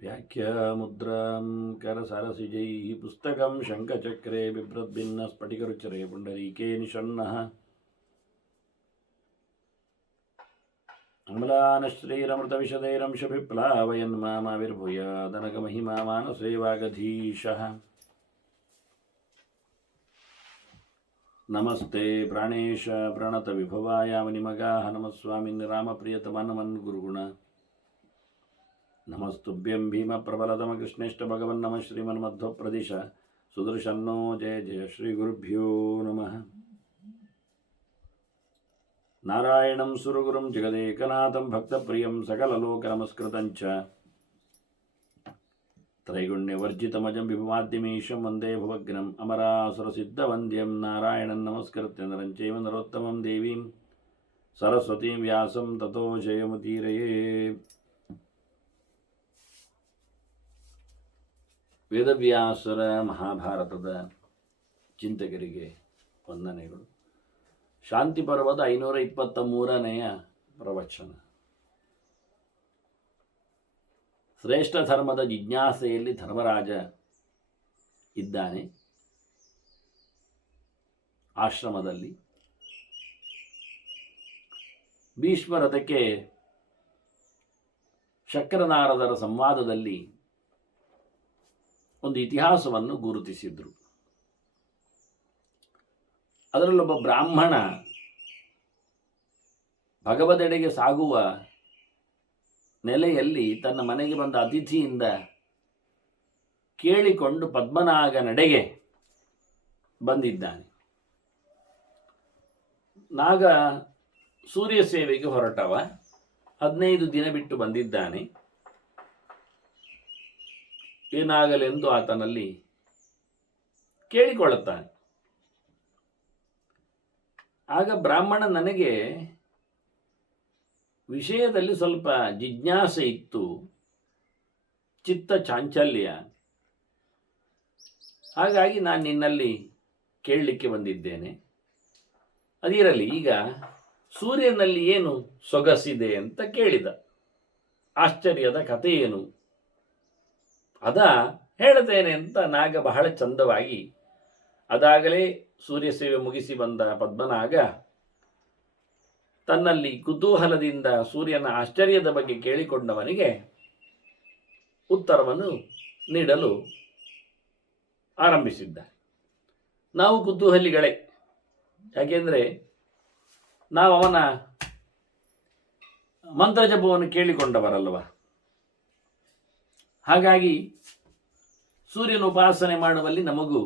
ವ್ಯಾಖ್ಯಾಮುದ್ರಾಂ ಕರಸರಸಿಜೈಃ ಪುಸ್ತಕಂ ಶಂಖಚಕ್ರೆ ಬಿಭ್ರದ್ಭಿನ್ನ ಸ್ಫಟಿಕರುಚರೆ ಪುಂಡರೀಕೆ ನಿಷಣ್ಣಃ ಅಮಲಾನಶ್ರೀರಮೃತವಿಶದೈರಂಶಭಿಪ್ಲಾವಯನ್ ಮಾಮಾವಿರ್ಭೂಯಾದನಗಮಹಿಮಾ ಮಾನಸೇ ವಾಗಧೀಶಃ. ನಮಸ್ತೆ ಪ್ರಾಣೇಶ ಪ್ರಣತ ವಿಭವಾಯ ಮುನಿಮಗಾಃ ನಮಸ್ವಾಮಿನ್ ರಾಮಪ್ರಿಯತಮನಮನ್ ಗುರುಗುಣ ನಮಸ್ತುಭ್ಯಂ ಭೀಮ ಪ್ರಬಲತಮ ಕೃಷ್ಣೇಷ್ಟ ಭಗವನ್ ನಮಃ ಶ್ರೀಮನ್ಮಧ್ವಪ್ರದಿಶ ಸುದರ್ಶನ್ನೋ ಜಯ ಜಯ ಶ್ರೀ ಗುರುಭ್ಯೋ ನಮಃ. ನಾರಾಯಣಂ ಸುರಗುರುಂ ಜಗದೇಕನಾಥಂ ಭಕ್ತಪ್ರಿಯಂ ಸಕಲಲೋಕನಮಸ್ಕೃತಂ ಚ ತ್ರೈಗುಣ್ಯವರ್ಜಿತಮಜಂ ವಿಭುಮಾದ್ಯಮೀಶಂ ವಂದೇ ಭವಗ್ನಂ ಅಮರಾಸುರಸಿದ್ಧವಂದ್ಯಂ ನಾರಾಯಣಂ ನಮಸ್ಕೃತ್ಯ ನರಂ ಚೈವ ನರೋತ್ತಮಂ ದೇವೀಂ ಸರಸ್ವತೀಂ ವ್ಯಾಸಂ ತತೋ ಜಯಮುದೀರಯೇ. ವೇದವ್ಯಾಸರ ಮಹಾಭಾರತದ ಚಿಂತಕರಿಗೆ ವಂದನೆಗಳು. ಶಾಂತಿ ಪರ್ವದ 523ನೇ ಪ್ರವಚನ. ಶ್ರೇಷ್ಠ ಧರ್ಮದ ಜಿಜ್ಞಾಸೆಯಲ್ಲಿ ಧರ್ಮರಾಜ ಇದ್ದಾನೆ. ಆಶ್ರಮದಲ್ಲಿ ಭೀಷ್ಮರಥಕ್ಕೆ ಶಕ್ರನಾರದರ ಸಂವಾದದಲ್ಲಿ ಒಂದು ಇತಿಹಾಸವನ್ನು ಗುರುತಿಸಿದ್ರು. ಅದರಲ್ಲೊಬ್ಬ ಬ್ರಾಹ್ಮಣ ಭಗವದೆಡೆಗೆ ಸಾಗುವ ನೆಲೆಯಲ್ಲಿ ತನ್ನ ಮನೆಗೆ ಬಂದ ಅತಿಥಿಯಿಂದ ಕೇಳಿಕೊಂಡು ಪದ್ಮನಾಗ ನಡೆಗೆ ಬಂದಿದ್ದಾನೆ. ನಾಗ ಸೂರ್ಯ ಸೇವೆಗೆ ಹೊರಟವ 15 ದಿನ ಬಿಟ್ಟು ಬಂದಿದ್ದಾನೆ. ಏನಾಗಲೆಂದು ಆತನಲ್ಲಿ ಕೇಳಿಕೊಳ್ಳುತ್ತಾನೆ. ಆಗ ಬ್ರಾಹ್ಮಣ ನನಗೆ ವಿಷಯದಲ್ಲಿ ಸ್ವಲ್ಪ ಜಿಜ್ಞಾಸೆ ಇತ್ತು, ಚಿತ್ತ ಚಾಂಚಲ್ಯ, ಹಾಗಾಗಿ ನಾನು ನಿನ್ನಲ್ಲಿ ಕೇಳಲಿಕ್ಕೆ ಬಂದಿದ್ದೇನೆ. ಅದಿರಲಿ, ಈಗ ಸೂರ್ಯನಲ್ಲಿ ಏನು ಸೊಗಸಿದೆ ಅಂತ ಕೇಳಿದ. ಆಶ್ಚರ್ಯದ ಕಥೆ ಏನು ಅದ ಹೇಳ್ತೇನೆ ಅಂತ ನಾಗ ಬಹಳ ಚಂದವಾಗಿ, ಅದಾಗಲೇ ಸೂರ್ಯ ಸೇವೆ ಮುಗಿಸಿ ಬಂದ ಪದ್ಮನಾಗ ತನ್ನಲ್ಲಿ ಕುತೂಹಲದಿಂದ ಸೂರ್ಯನ ಆಶ್ಚರ್ಯದ ಬಗ್ಗೆ ಕೇಳಿಕೊಂಡವನಿಗೆ ಉತ್ತರವನ್ನು ನೀಡಲು ಆರಂಭಿಸಿದ್ದ. ನಾವು ಕುತೂಹಲಿಗಳೇ, ಯಾಕೆಂದರೆ ನಾವು ಅವನ ಮಂತ್ರಜಪವನ್ನು ಕೇಳಿಕೊಂಡವರಲ್ವ. ಹಾಗಾಗಿ ಸೂರ್ಯನ ಉಪಾಸನೆ ಮಾಡುವಲ್ಲಿ ನಮಗೂ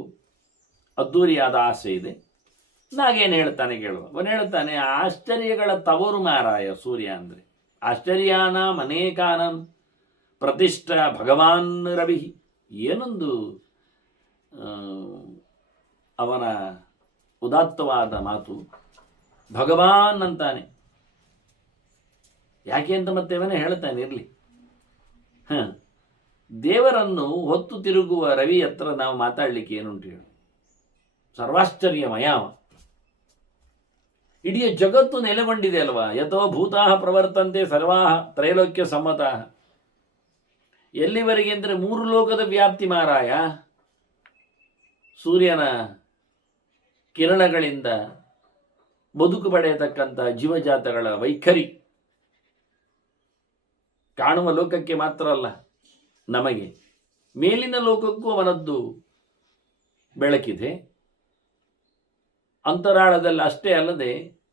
ಅದ್ದೂರಿಯಾದ ಆಸೆ ಇದೆ. ನಾಗೇನು ಹೇಳ್ತಾನೆ ಕೇಳುವ. ಅವನು ಹೇಳ್ತಾನೆ, ಆಶ್ಚರ್ಯಗಳ ತವರು ಮಾರಾಯ ಸೂರ್ಯ ಅಂದರೆ. ಆಶ್ಚರ್ಯಾನಾಂ ಅನೇಕಾನಾಂ ಪ್ರತಿಷ್ಠ ಭಗವಾನ್ ರವಿ. ಏನೊಂದು ಅವನ ಉದಾತ್ತವಾದ ಮಾತು. ಭಗವಾನ್ ಅಂತಾನೆ. ಯಾಕೆ ಅಂತ ಮತ್ತೆ ಅವನೇ ಹೇಳ್ತಾನೆ, ಇರಲಿ. ದೇವರನ್ನು ಹೊತ್ತು ತಿರುಗುವ ರವಿ ಹತ್ರ ನಾವು ಮಾತಾಡಲಿಕ್ಕೆ ಏನುಂಟು ಹೇಳು. ಸರ್ವಾಶ್ಚರ್ಯಮಯ. ಇಡೀ ಜಗತ್ತು ನೆಲೆಗೊಂಡಿದೆ ಅಲ್ವಾ. ಯಥೋ ಭೂತಾಹ ಪ್ರವರ್ತಂತೆ ಸರ್ವಾಹ ತ್ರೈಲೋಕ್ಯ ಸಮ್ಮತಾಹ. ಎಲ್ಲಿವರೆಗೆ ಅಂದರೆ 3 ಲೋಕದ ವ್ಯಾಪ್ತಿ ಮಾರಾಯ. ಸೂರ್ಯನ ಕಿರಣಗಳಿಂದ ಬದುಕು ಪಡೆಯತಕ್ಕಂತಹ ಜೀವಜಾತಗಳ ವೈಖರಿ ಕಾಣುವ ಲೋಕಕ್ಕೆ ಮಾತ್ರ ಅಲ್ಲ, ನಮಗೆ ಮೇಲಿನ ಲೋಕಕ್ಕೂ ಅವನದ್ದು ಬೆಳಕಿದೆ. ಅಂತರಾಳದಲ್ಲಿ ಅಷ್ಟೇ ಅಲ್ಲದೆ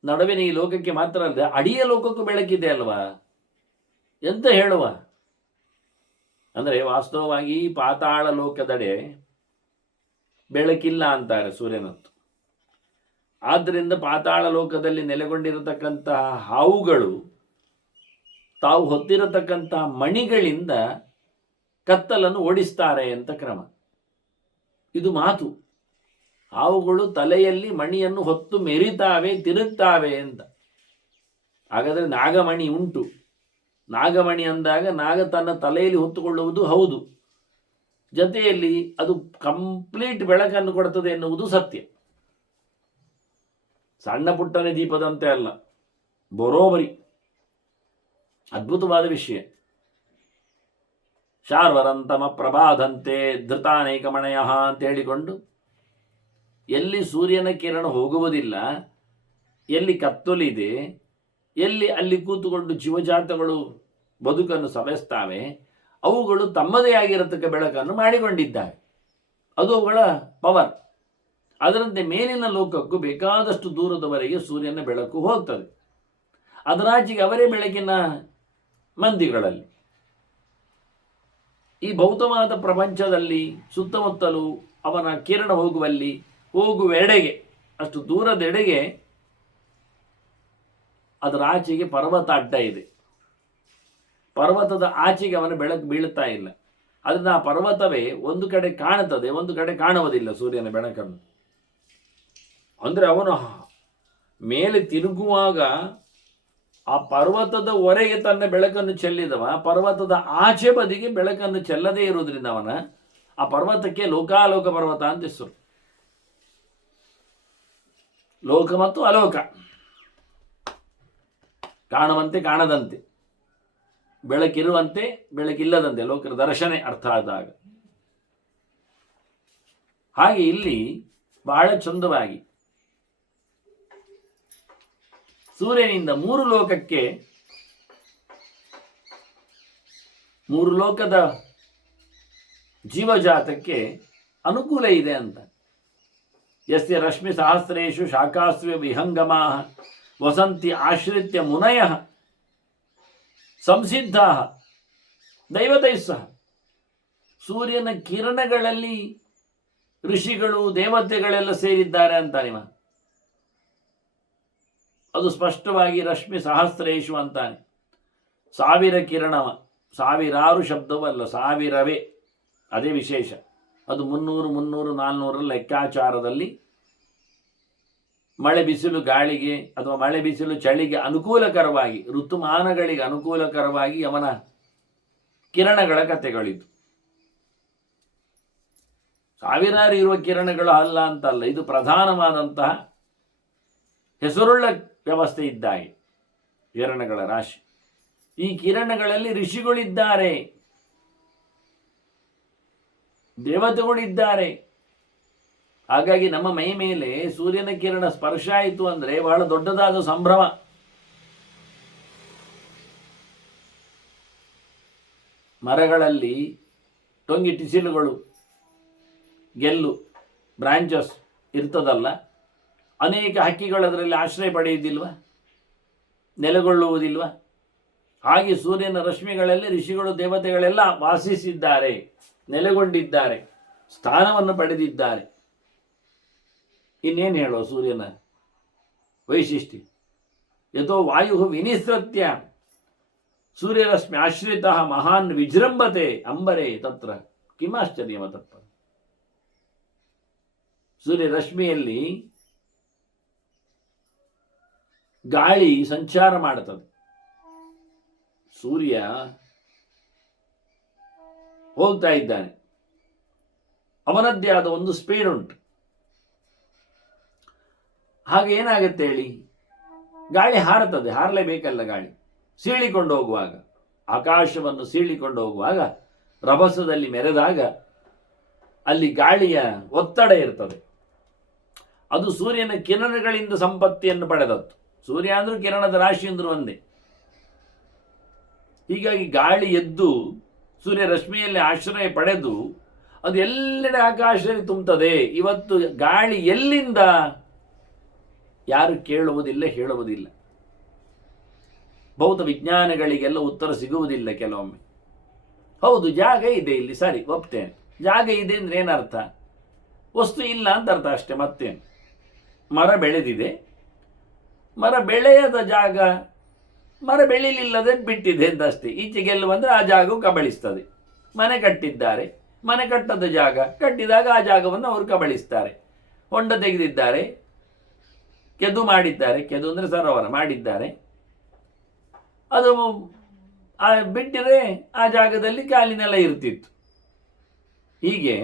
ನಡುವಿನ ಈ ಲೋಕಕ್ಕೆ ಮಾತ್ರ ಅಲ್ಲದೆ ಅಡಿಯ ಲೋಕಕ್ಕೂ ಬೆಳಕಿದೆ ಅಲ್ವಾ. ಎಂತ ಹೇಳುವ ಅಂದರೆ, ವಾಸ್ತವವಾಗಿ ಪಾತಾಳ ಲೋಕದಡೆ ಬೆಳಕಿಲ್ಲ ಅಂತಾರೆ ಸೂರ್ಯನತ್ತು. ಆದ್ದರಿಂದ ಪಾತಾಳ ಲೋಕದಲ್ಲಿ ನೆಲೆಗೊಂಡಿರತಕ್ಕಂತಹ ಹಾವುಗಳು ತಾವು ಹೊತ್ತಿರತಕ್ಕಂತಹ ಮಣಿಗಳಿಂದ ಕತ್ತಲನ್ನು ಓಡಿಸ್ತಾರೆ ಅಂತ ಕ್ರಮ. ಇದು ಮಾತು. ಹಾವುಗಳು ತಲೆಯಲ್ಲಿ ಮಣಿಯನ್ನು ಹೊತ್ತು ಮೆರಿತಾವೆ, ತಿರುಗ್ತಾವೆ ಅಂತ. ಹಾಗಾದರೆ ನಾಗಮಣಿ ಉಂಟು. ನಾಗಮಣಿ ಅಂದಾಗ ನಾಗ ತನ್ನ ತಲೆಯಲ್ಲಿ ಹೊತ್ತುಕೊಳ್ಳುವುದು ಹೌದು, ಜೊತೆಯಲ್ಲಿ ಅದು ಕಂಪ್ಲೀಟ್ ಬೆಳಕನ್ನು ಕೊಡುತ್ತದೆ ಎನ್ನುವುದು ಸತ್ಯ. ಸಣ್ಣ ಪುಟ್ಟನೆ ದೀಪದಂತೆ ಅಲ್ಲ. ಬರೋಬರಿ ಅದ್ಭುತವಾದ ವಿಷಯ. ಶಾರ್ವರಂತಮ ಪ್ರಭಾದಂತೆ ಧೃತಾನೇಕಮಣಯ ಅಂತ ಹೇಳಿಕೊಂಡು, ಎಲ್ಲಿ ಸೂರ್ಯನ ಕಿರಣ ಹೋಗುವುದಿಲ್ಲ, ಎಲ್ಲಿ ಕತ್ತಲಿದೆ, ಎಲ್ಲಿ ಅಲ್ಲಿ ಕೂತುಕೊಂಡು ಜೀವಜಾತಗಳು ಬದುಕನ್ನು ಸವೆಸ್ತಾವೆ, ಅವುಗಳು ತಮ್ಮದೇ ಆಗಿರತಕ್ಕ ಬೆಳಕನ್ನು ಮಾಡಿಕೊಂಡಿದ್ದಾವೆ. ಅದು ಅವುಗಳ ಪವರ್. ಅದರಂತೆ ಮೇಲಿನ ಲೋಕಕ್ಕೂ ಬೇಕಾದಷ್ಟು ದೂರದವರೆಗೆ ಸೂರ್ಯನ ಬೆಳಕು ಹೋಗ್ತದೆ. ಅದರಾಚೆಗೆ ಅವರೇ ಬೆಳಕಿನ ಮಂದಿಗಳಲ್ಲಿ ಈ ಭೌತವಾದ ಪ್ರಪಂಚದಲ್ಲಿ ಸುತ್ತಮುತ್ತಲೂ ಅವನ ಕಿರಣ ಹೋಗುವೆಡೆಗೆ ಅಷ್ಟು ದೂರದೆಡೆಗೆ ಅದರ ಆಚೆಗೆ ಪರ್ವತ ಅಡ್ಡ ಇದೆ. ಪರ್ವತದ ಆಚೆಗೆ ಅವನ ಬೆಳಕು ಬೀಳುತ್ತಾ ಇಲ್ಲ. ಅದನ್ನ ಆ ಪರ್ವತವೇ ಒಂದು ಕಡೆ ಕಾಣುತ್ತದೆ, ಒಂದು ಕಡೆ ಕಾಣುವುದಿಲ್ಲ ಸೂರ್ಯನ ಬೆಳಕನ್ನು. ಅಂದರೆ ಅವನು ಮೇಲೆ ತಿರುಗುವಾಗ ಆ ಪರ್ವತದ ಹೊರೆಗೆ ತನ್ನ ಬೆಳಕನ್ನು ಚೆಲ್ಲಿದವ ಪರ್ವತದ ಆಚೆ ಬದಿಗೆ ಬೆಳಕನ್ನು ಚೆಲ್ಲದೇ ಇರುವುದರಿಂದ ಆ ಪರ್ವತಕ್ಕೆ ಲೋಕಾಲೋಕ ಪರ್ವತ ಅಂತ ಹೆಸರು. ಲೋಕ ಮತ್ತು ಅಲೋಕ, ಕಾಣುವಂತೆ ಕಾಣದಂತೆ, ಬೆಳಕಿರುವಂತೆ ಬೆಳಕಿಲ್ಲದಂತೆ, ಲೋಕದ ದರ್ಶನ ಅರ್ಥ ಆದಾಗ. ಹಾಗೆ ಇಲ್ಲಿ ಬಹಳ ಚಂದವಾಗಿ ಸೂರ್ಯನಿಂದ ಮೂರು ಲೋಕದ ಜೀವಜಾತಕ್ಕೆ ಅನುಕೂಲ ಇದೆ ಅಂತ. ಯಸ್ಯ ರಶ್ಮಿ ಸಹಸ್ರೇಶು ಶಾಖಾಸ್ವ ವಿಹಂಗಮಾ ವಸಂತಿ ಆಶ್ರಿತ್ಯ ಮುನಯ ಸಂಸಿದ್ಧ ದೈವತೈಃ ಸಹ. ಸೂರ್ಯನ ಕಿರಣಗಳಲ್ಲಿ ಋಷಿಗಳು ದೇವತೆಗಳೆಲ್ಲ ಸೇರಿದ್ದಾರೆ ಅಂತ ನಿಮ್ಮ ಅದು ಸ್ಪಷ್ಟವಾಗಿ ರಶ್ಮಿ ಸಹಸ್ರೇಶು ಅಂತಾನೆ. ಸಾವಿರ ಕಿರಣವ, ಸಾವಿರಾರು ಶಬ್ದವಲ್ಲ, ಸಾವಿರವೇ. ಅದೇ ವಿಶೇಷ. ಅದು 300, 400 ಲೆಕ್ಕಾಚಾರದಲ್ಲಿ ಮಳೆ ಬಿಸಿಲು ಗಾಳಿಗೆ ಅಥವಾ ಮಳೆ ಬಿಸಿಲು ಚಳಿಗೆ ಅನುಕೂಲಕರವಾಗಿ, ಋತುಮಾನಗಳಿಗೆ ಅನುಕೂಲಕರವಾಗಿ ಅವನ ಕಿರಣಗಳ ಕಥೆಗಳಿದ್ದು. ಸಾವಿರಾರು ಇರುವ ಕಿರಣಗಳು ಅಲ್ಲ ಅಂತಲ್ಲ, ಇದು ಪ್ರಧಾನವಾದಂತಹ ಹೆಸರುಳ್ಳ ವ್ಯವಸ್ಥೆ ಇದ್ದಾಗೆ ಕಿರಣಗಳ ರಾಶಿ. ಈ ಕಿರಣಗಳಲ್ಲಿ ಋಷಿಗಳಿದ್ದಾರೆ, ದೇವತೆಗಳಿದ್ದಾರೆ. ಹಾಗಾಗಿ ನಮ್ಮ ಮೈ ಮೇಲೆ ಸೂರ್ಯನ ಕಿರಣ ಸ್ಪರ್ಶ ಆಯಿತು ಅಂದರೆ ಬಹಳ ದೊಡ್ಡದಾದ ಸಂಭ್ರಮ. ಮರಗಳಲ್ಲಿ ಟೊಂಗಿ ಟಿಸಿಲುಗಳು, ಗೆಲ್ಲು, ಬ್ರಾಂಚಸ್ ಇರ್ತದಲ್ಲ, ಅನೇಕ ಹಕ್ಕಿಗಳು ಅದರಲ್ಲಿ ಆಶ್ರಯ ಪಡೆಯುವುದಿಲ್ವ, ನೆಲೆಗೊಳ್ಳುವುದಿಲ್ವ? ಹಾಗೆ ಸೂರ್ಯನ ರಶ್ಮಿಗಳಲ್ಲಿ ಋಷಿಗಳು ದೇವತೆಗಳೆಲ್ಲ ವಾಸಿಸಿದ್ದಾರೆ, ನೆಲೆಗೊಂಡಿದ್ದಾರೆ, ಸ್ಥಾನವನ್ನು ಪಡೆದಿದ್ದಾರೆ. ಇನ್ನೇನು ಹೇಳೋ ಸೂರ್ಯನ ವೈಶಿಷ್ಟ್ಯ? ಯಥೋ ವಾಯು ವಿನಿಸೃತ್ಯ ಸೂರ್ಯರಶ್ಮಿ ಆಶ್ರಿತ ಮಹಾನ್ ವಿಜೃಂಭತೆ ಅಂಬರೆ ತತ್ರ ಕಿಮಾಶ್ಚರ್ಯಮ ತತ್ವ. ಸೂರ್ಯರಶ್ಮಿಯಲ್ಲಿ ಗಾಳಿ ಸಂಚಾರ ಮಾಡುತ್ತದೆ. ಸೂರ್ಯ ಹೋಗ್ತಾ ಇದ್ದಾನೆ, ಅವನದ್ದೇ ಆದ ಒಂದು ಸ್ಪೀಡ್ ಉಂಟು. ಹಾಗೆ ಏನಾಗುತ್ತೆ ಹೇಳಿ, ಗಾಳಿ ಹಾರುತ್ತದೆ, ಹಾರಲೇಬೇಕಲ್ಲ ಗಾಳಿ. ಸೀಳಿಕೊಂಡು ಹೋಗುವಾಗ, ಆಕಾಶವನ್ನು ಸೀಳಿಕೊಂಡು ಹೋಗುವಾಗ, ರಭಸದಲ್ಲಿ ಮೆರೆದಾಗ ಅಲ್ಲಿ ಗಾಳಿಯ ಒತ್ತಡ ಇರ್ತದೆ. ಅದು ಸೂರ್ಯನ ಕಿರಣಗಳಿಂದ ಸಂಪತ್ತಿಯನ್ನು ಪಡೆದದ್ದು. ಸೂರ್ಯ ಅಂದ್ರೂ ಕಿರಣದ ರಾಶಿ ಅಂದ್ರೂ ಒಂದೇ. ಹೀಗಾಗಿ ಗಾಳಿ ಎದ್ದು ಸೂರ್ಯ ರಶ್ಮಿಯಲ್ಲಿ ಆಶ್ರಯ ಪಡೆದು ಅದು ಎಲ್ಲೆಡೆ ಆಕಾಶದಲ್ಲಿ ತುಂಬುತ್ತದೆ. ಇವತ್ತು ಗಾಳಿ ಎಲ್ಲಿಂದ ಯಾರು ಕೇಳುವುದಿಲ್ಲ, ಹೇಳುವುದಿಲ್ಲ. ಭೌತ ವಿಜ್ಞಾನಗಳಿಗೆಲ್ಲ ಉತ್ತರ ಸಿಗುವುದಿಲ್ಲ ಕೆಲವೊಮ್ಮೆ. ಹೌದು, ಜಾಗ ಇದೆ ಇಲ್ಲಿ, ಸರಿ ಒಪ್ತೇನೆ. ಜಾಗ ಇದೆ ಅಂದ್ರೆ ಏನರ್ಥ? ವಸ್ತು ಇಲ್ಲ ಅಂತ ಅರ್ಥ ಅಷ್ಟೇ, ಮತ್ತೇನು. ಮರ ಬೆಳೆದಿದೆ, ಮರ ಬೆಳೆಯದ ಜಾಗ, ಮರ ಬೆಳಿಲಿಲ್ಲದೆ ಬಿಟ್ಟಿದೆ ಅಂತಷ್ಟೇ. ಈಚೆಗೆಲ್ಲ ಬಂದರೆ ಆ ಜಾಗವು ಕಬಳಿಸ್ತದೆ. ಮನೆ ಕಟ್ಟಿದ್ದಾರೆ, ಮನೆ ಕಟ್ಟದ ಜಾಗ, ಕಟ್ಟಿದಾಗ ಆ ಜಾಗವನ್ನು ಅವರು ಕಬಳಿಸ್ತಾರೆ. ಹೊಂಡ ತೆಗೆದಿದ್ದಾರೆ, ಕೆದು ಮಾಡಿದ್ದಾರೆ, ಕೆದು ಅಂದರೆ ಸರೋವರ ಮಾಡಿದ್ದಾರೆ, ಅದು ಬಿಟ್ಟರೆ ಆ ಜಾಗದಲ್ಲಿ ಕಾಲಿನೆಲ್ಲ ಇರ್ತಿತ್ತು. ಹೀಗೆ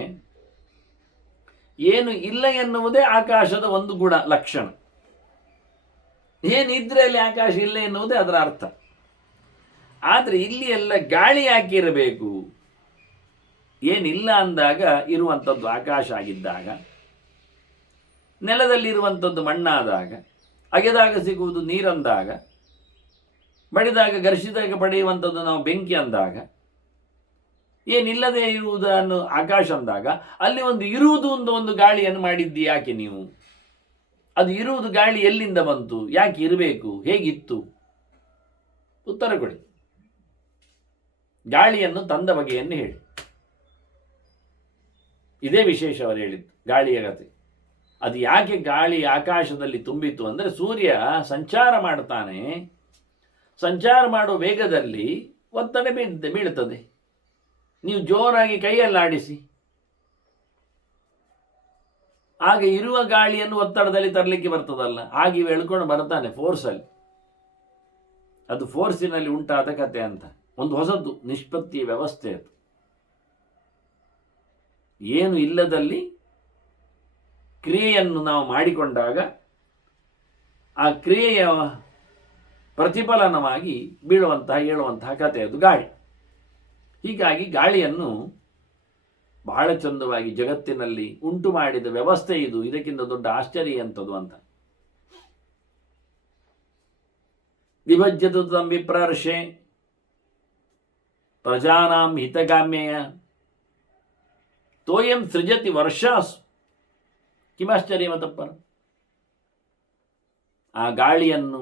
ಏನು ಇಲ್ಲ ಎನ್ನುವುದೇ ಆಕಾಶದ ಒಂದು ಗುಣ, ಲಕ್ಷಣ. ಏನಿದ್ರೆ ಅಲ್ಲಿ ಆಕಾಶ ಇಲ್ಲ ಎನ್ನುವುದೇ ಅದರ ಅರ್ಥ. ಆದರೆ ಇಲ್ಲಿ ಎಲ್ಲ ಗಾಳಿ ಯಾಕಿರಬೇಕು? ಏನಿಲ್ಲ ಅಂದಾಗ ಇರುವಂಥದ್ದು ಆಕಾಶ ಆಗಿದ್ದಾಗ, ನೆಲದಲ್ಲಿರುವಂಥದ್ದು ಮಣ್ಣಾದಾಗ, ಅಗೆದಾಗ ಸಿಗುವುದು ನೀರಂದಾಗ, ಬಡಿದಾಗ ಘರ್ಷಿದಾಗ ಪಡೆಯುವಂಥದ್ದು ನಾವು ಬೆಂಕಿ ಅಂದಾಗ, ಏನಿಲ್ಲದೆ ಇರುವುದನ್ನು ಆಕಾಶ ಅಂದಾಗ, ಅಲ್ಲಿ ಒಂದು ಇರುವುದು ಒಂದು ಗಾಳಿಯನ್ನು ಮಾಡಿದ್ದಿ ಯಾಕೆ ನೀವು? ಅದು ಇರುವುದು ಗಾಳಿ ಎಲ್ಲಿಂದ ಬಂತು? ಯಾಕೆ ಇರಬೇಕು? ಹೇಗಿತ್ತು? ಉತ್ತರ ಕೊಡಿ. ಗಾಳಿಯನ್ನು ತಂದ ಬಗೆಯನ್ನು ಹೇಳಿ. ಇದೇ ವಿಶೇಷ ಅವರು ಹೇಳಿದ್ದು ಗಾಳಿಯ ಕಥೆ. ಅದು ಯಾಕೆ ಗಾಳಿ ಆಕಾಶದಲ್ಲಿ ತುಂಬಿತು ಅಂದರೆ, ಸೂರ್ಯ ಸಂಚಾರ ಮಾಡ್ತಾನೆ, ಸಂಚಾರ ಮಾಡುವ ವೇಗದಲ್ಲಿ ಒತ್ತಡ ಬೀಳ್ತದೆ. ನೀವು ಜೋರಾಗಿ ಕೈಯಲ್ಲಾಡಿಸಿ, ಆಗ ಇರುವ ಗಾಳಿಯನ್ನು ಒತ್ತಡದಲ್ಲಿ ತರಲಿಕ್ಕೆ ಬರ್ತದಲ್ಲ, ಹಾಗೆ ಎಳ್ಕೊಂಡು ಬರ್ತಾನೆ ಫೋರ್ಸಲ್ಲಿ. ಅದು ಫೋರ್ಸಿನಲ್ಲಿ ಉಂಟಾದ ಕತೆ ಅಂತ. ಒಂದು ಹೊಸದು ನಿಷ್ಪತ್ತಿಯ ವ್ಯವಸ್ಥೆ ಅದು. ಏನು ಇಲ್ಲದಲ್ಲಿ ಕ್ರಿಯೆಯನ್ನು ನಾವು ಮಾಡಿಕೊಂಡಾಗ ಆ ಕ್ರಿಯೆಯ ಪ್ರತಿಫಲನವಾಗಿ ಬೀಳುವಂತಹ ಹೇಳುವಂತಹ ಕತೆ ಅದು ಗಾಳಿ. ಹೀಗಾಗಿ ಗಾಳಿಯನ್ನು ಬಹಳ ಚಂದವಾಗಿ ಜಗತ್ತಿನಲ್ಲಿ ಉಂಟು ಮಾಡಿದ ವ್ಯವಸ್ಥೆ ಇದು. ಇದಕ್ಕಿಂತ ದೊಡ್ಡ ಆಶ್ಚರ್ಯ ಎಂಥದ್ದು ಅಂತ. ವಿಭಜ್ಯತು ತಂ ವಿಪ್ರರ್ಷೆ ಪ್ರಜಾನಾಂ ಹಿತಗಾಮ್ಯಯ ತೋಯಂ ಸೃಜತಿ ವರ್ಷಾಸು. ಕಿಮಾಶ್ಚರ್ಯಮತಪ್ಪನ. ಆ ಗಾಳಿಯನ್ನು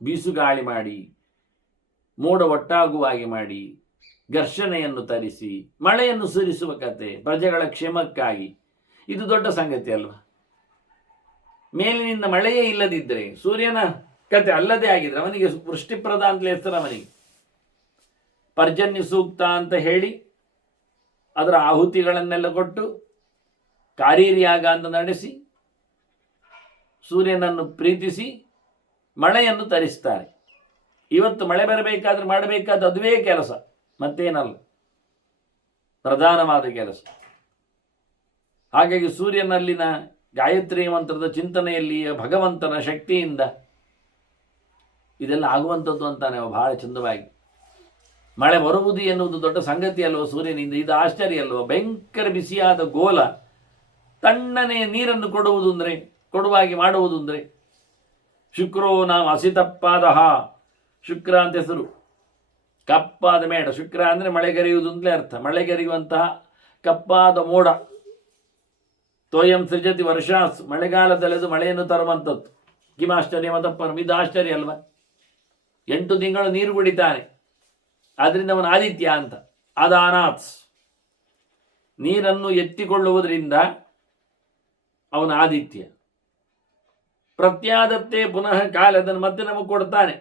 ಬೀಸುಗಾಳಿ ಮಾಡಿ, ಮೋಡ ಒಟ್ಟಾಗುವ ಹಾಗೆ ಮಾಡಿ, ಘರ್ಷಣೆಯನ್ನು ತರಿಸಿ ಮಳೆಯನ್ನು ಸುರಿಸುವ ಕತೆ ಪ್ರಜೆಗಳ ಕ್ಷೇಮಕ್ಕಾಗಿ. ಇದು ದೊಡ್ಡ ಸಂಗತಿ ಅಲ್ವಾ? ಮೇಲಿನಿಂದ ಮಳೆಯೇ ಇಲ್ಲದಿದ್ದರೆ, ಸೂರ್ಯನ ಕತೆ ಅಲ್ಲದೆ ಆಗಿದ್ರೆ, ಅವನಿಗೆ ವೃಷ್ಟಿಪ್ರದ ಅಂತಲೇ ಹೆಸರು ಅವನಿಗೆ. ಪರ್ಜನ್ಯ ಸೂಕ್ತ ಅಂತ ಹೇಳಿ ಅದರ ಆಹುತಿಗಳನ್ನೆಲ್ಲ ಕೊಟ್ಟು ಕಾರೀರ್ಯಾಗ ಅಂತ ನಡೆಸಿ ಸೂರ್ಯನನ್ನು ಪ್ರೀತಿಸಿ ಮಳೆಯನ್ನು ತರಿಸ್ತಾರೆ. ಇವತ್ತು ಮಳೆ ಬರಬೇಕಾದ್ರೆ ಮಾಡಬೇಕಾದ ಅದುವೇ ಕೆಲಸ, ಮತ್ತೇನಲ್ಲ, ಪ್ರಧಾನವಾದ ಕೆಲಸ. ಹಾಗಾಗಿ ಸೂರ್ಯನಲ್ಲಿನ ಗಾಯತ್ರಿ ಮಂತ್ರದ ಚಿಂತನೆಯಲ್ಲಿ ಭಗವಂತನ ಶಕ್ತಿಯಿಂದ ಇದೆಲ್ಲ ಆಗುವಂಥದ್ದು ಅಂತಾನೆ ಬಹಳ ಚಂದವಾಗಿ. ಮಳೆ ಬರುವುದು ಎನ್ನುವುದು ದೊಡ್ಡ ಸಂಗತಿ ಅಲ್ವ ಸೂರ್ಯನಿಂದ? ಇದು ಆಶ್ಚರ್ಯ ಅಲ್ವ? ಭಯಂಕರ ಬಿಸಿಯಾದ ಗೋಲ ತಣ್ಣನೆ ನೀರನ್ನು ಕೊಡುವಾಗಿ ಮಾಡುವುದು ಅಂದರೆ, ಶುಕ್ರೋ ನಾಮ ಅಸಿತಪ್ಪಾದ ಶುಕ್ರ ಅಂತ ಹೆಸರು. ಕಪ್ಪಾದ ಮೇಡ. ಶುಕ್ರ ಅಂದರೆ ಮಳೆಗರಿಯುವುದು ಅಂತಲೇ ಅರ್ಥ. ಮಳೆಗರಿಯುವಂತಹ ಕಪ್ಪಾದ ಮೋಡ. ತೋಯಂ ಸೃಜತಿ ವರ್ಷಾಸ್, ಮಳೆಗಾಲದಲ್ಲಿದು ಮಳೆಯನ್ನು ತರುವಂಥದ್ದು. ಕಿಮಾಶ್ಚರ್ಯ ಮತಪ್ಪನ. ಇದು ಆಶ್ಚರ್ಯ ಅಲ್ವಾ? 8 ತಿಂಗಳು ನೀರು ಕುಡಿತಾನೆ, ಆದ್ರಿಂದ ಅವನ ಆದಿತ್ಯ ಅಂತ. ಆದಾನಾಥ್, ನೀರನ್ನು ಎತ್ತಿಕೊಳ್ಳುವುದರಿಂದ ಅವನ ಆದಿತ್ಯ. ಪ್ರತ್ಯಾದತ್ತೆ ಪುನಃ ಕಾಲ, ಅದನ್ನು ಮತ್ತೆ ನಮಗೆ ಕೊಡ್ತಾನೆ.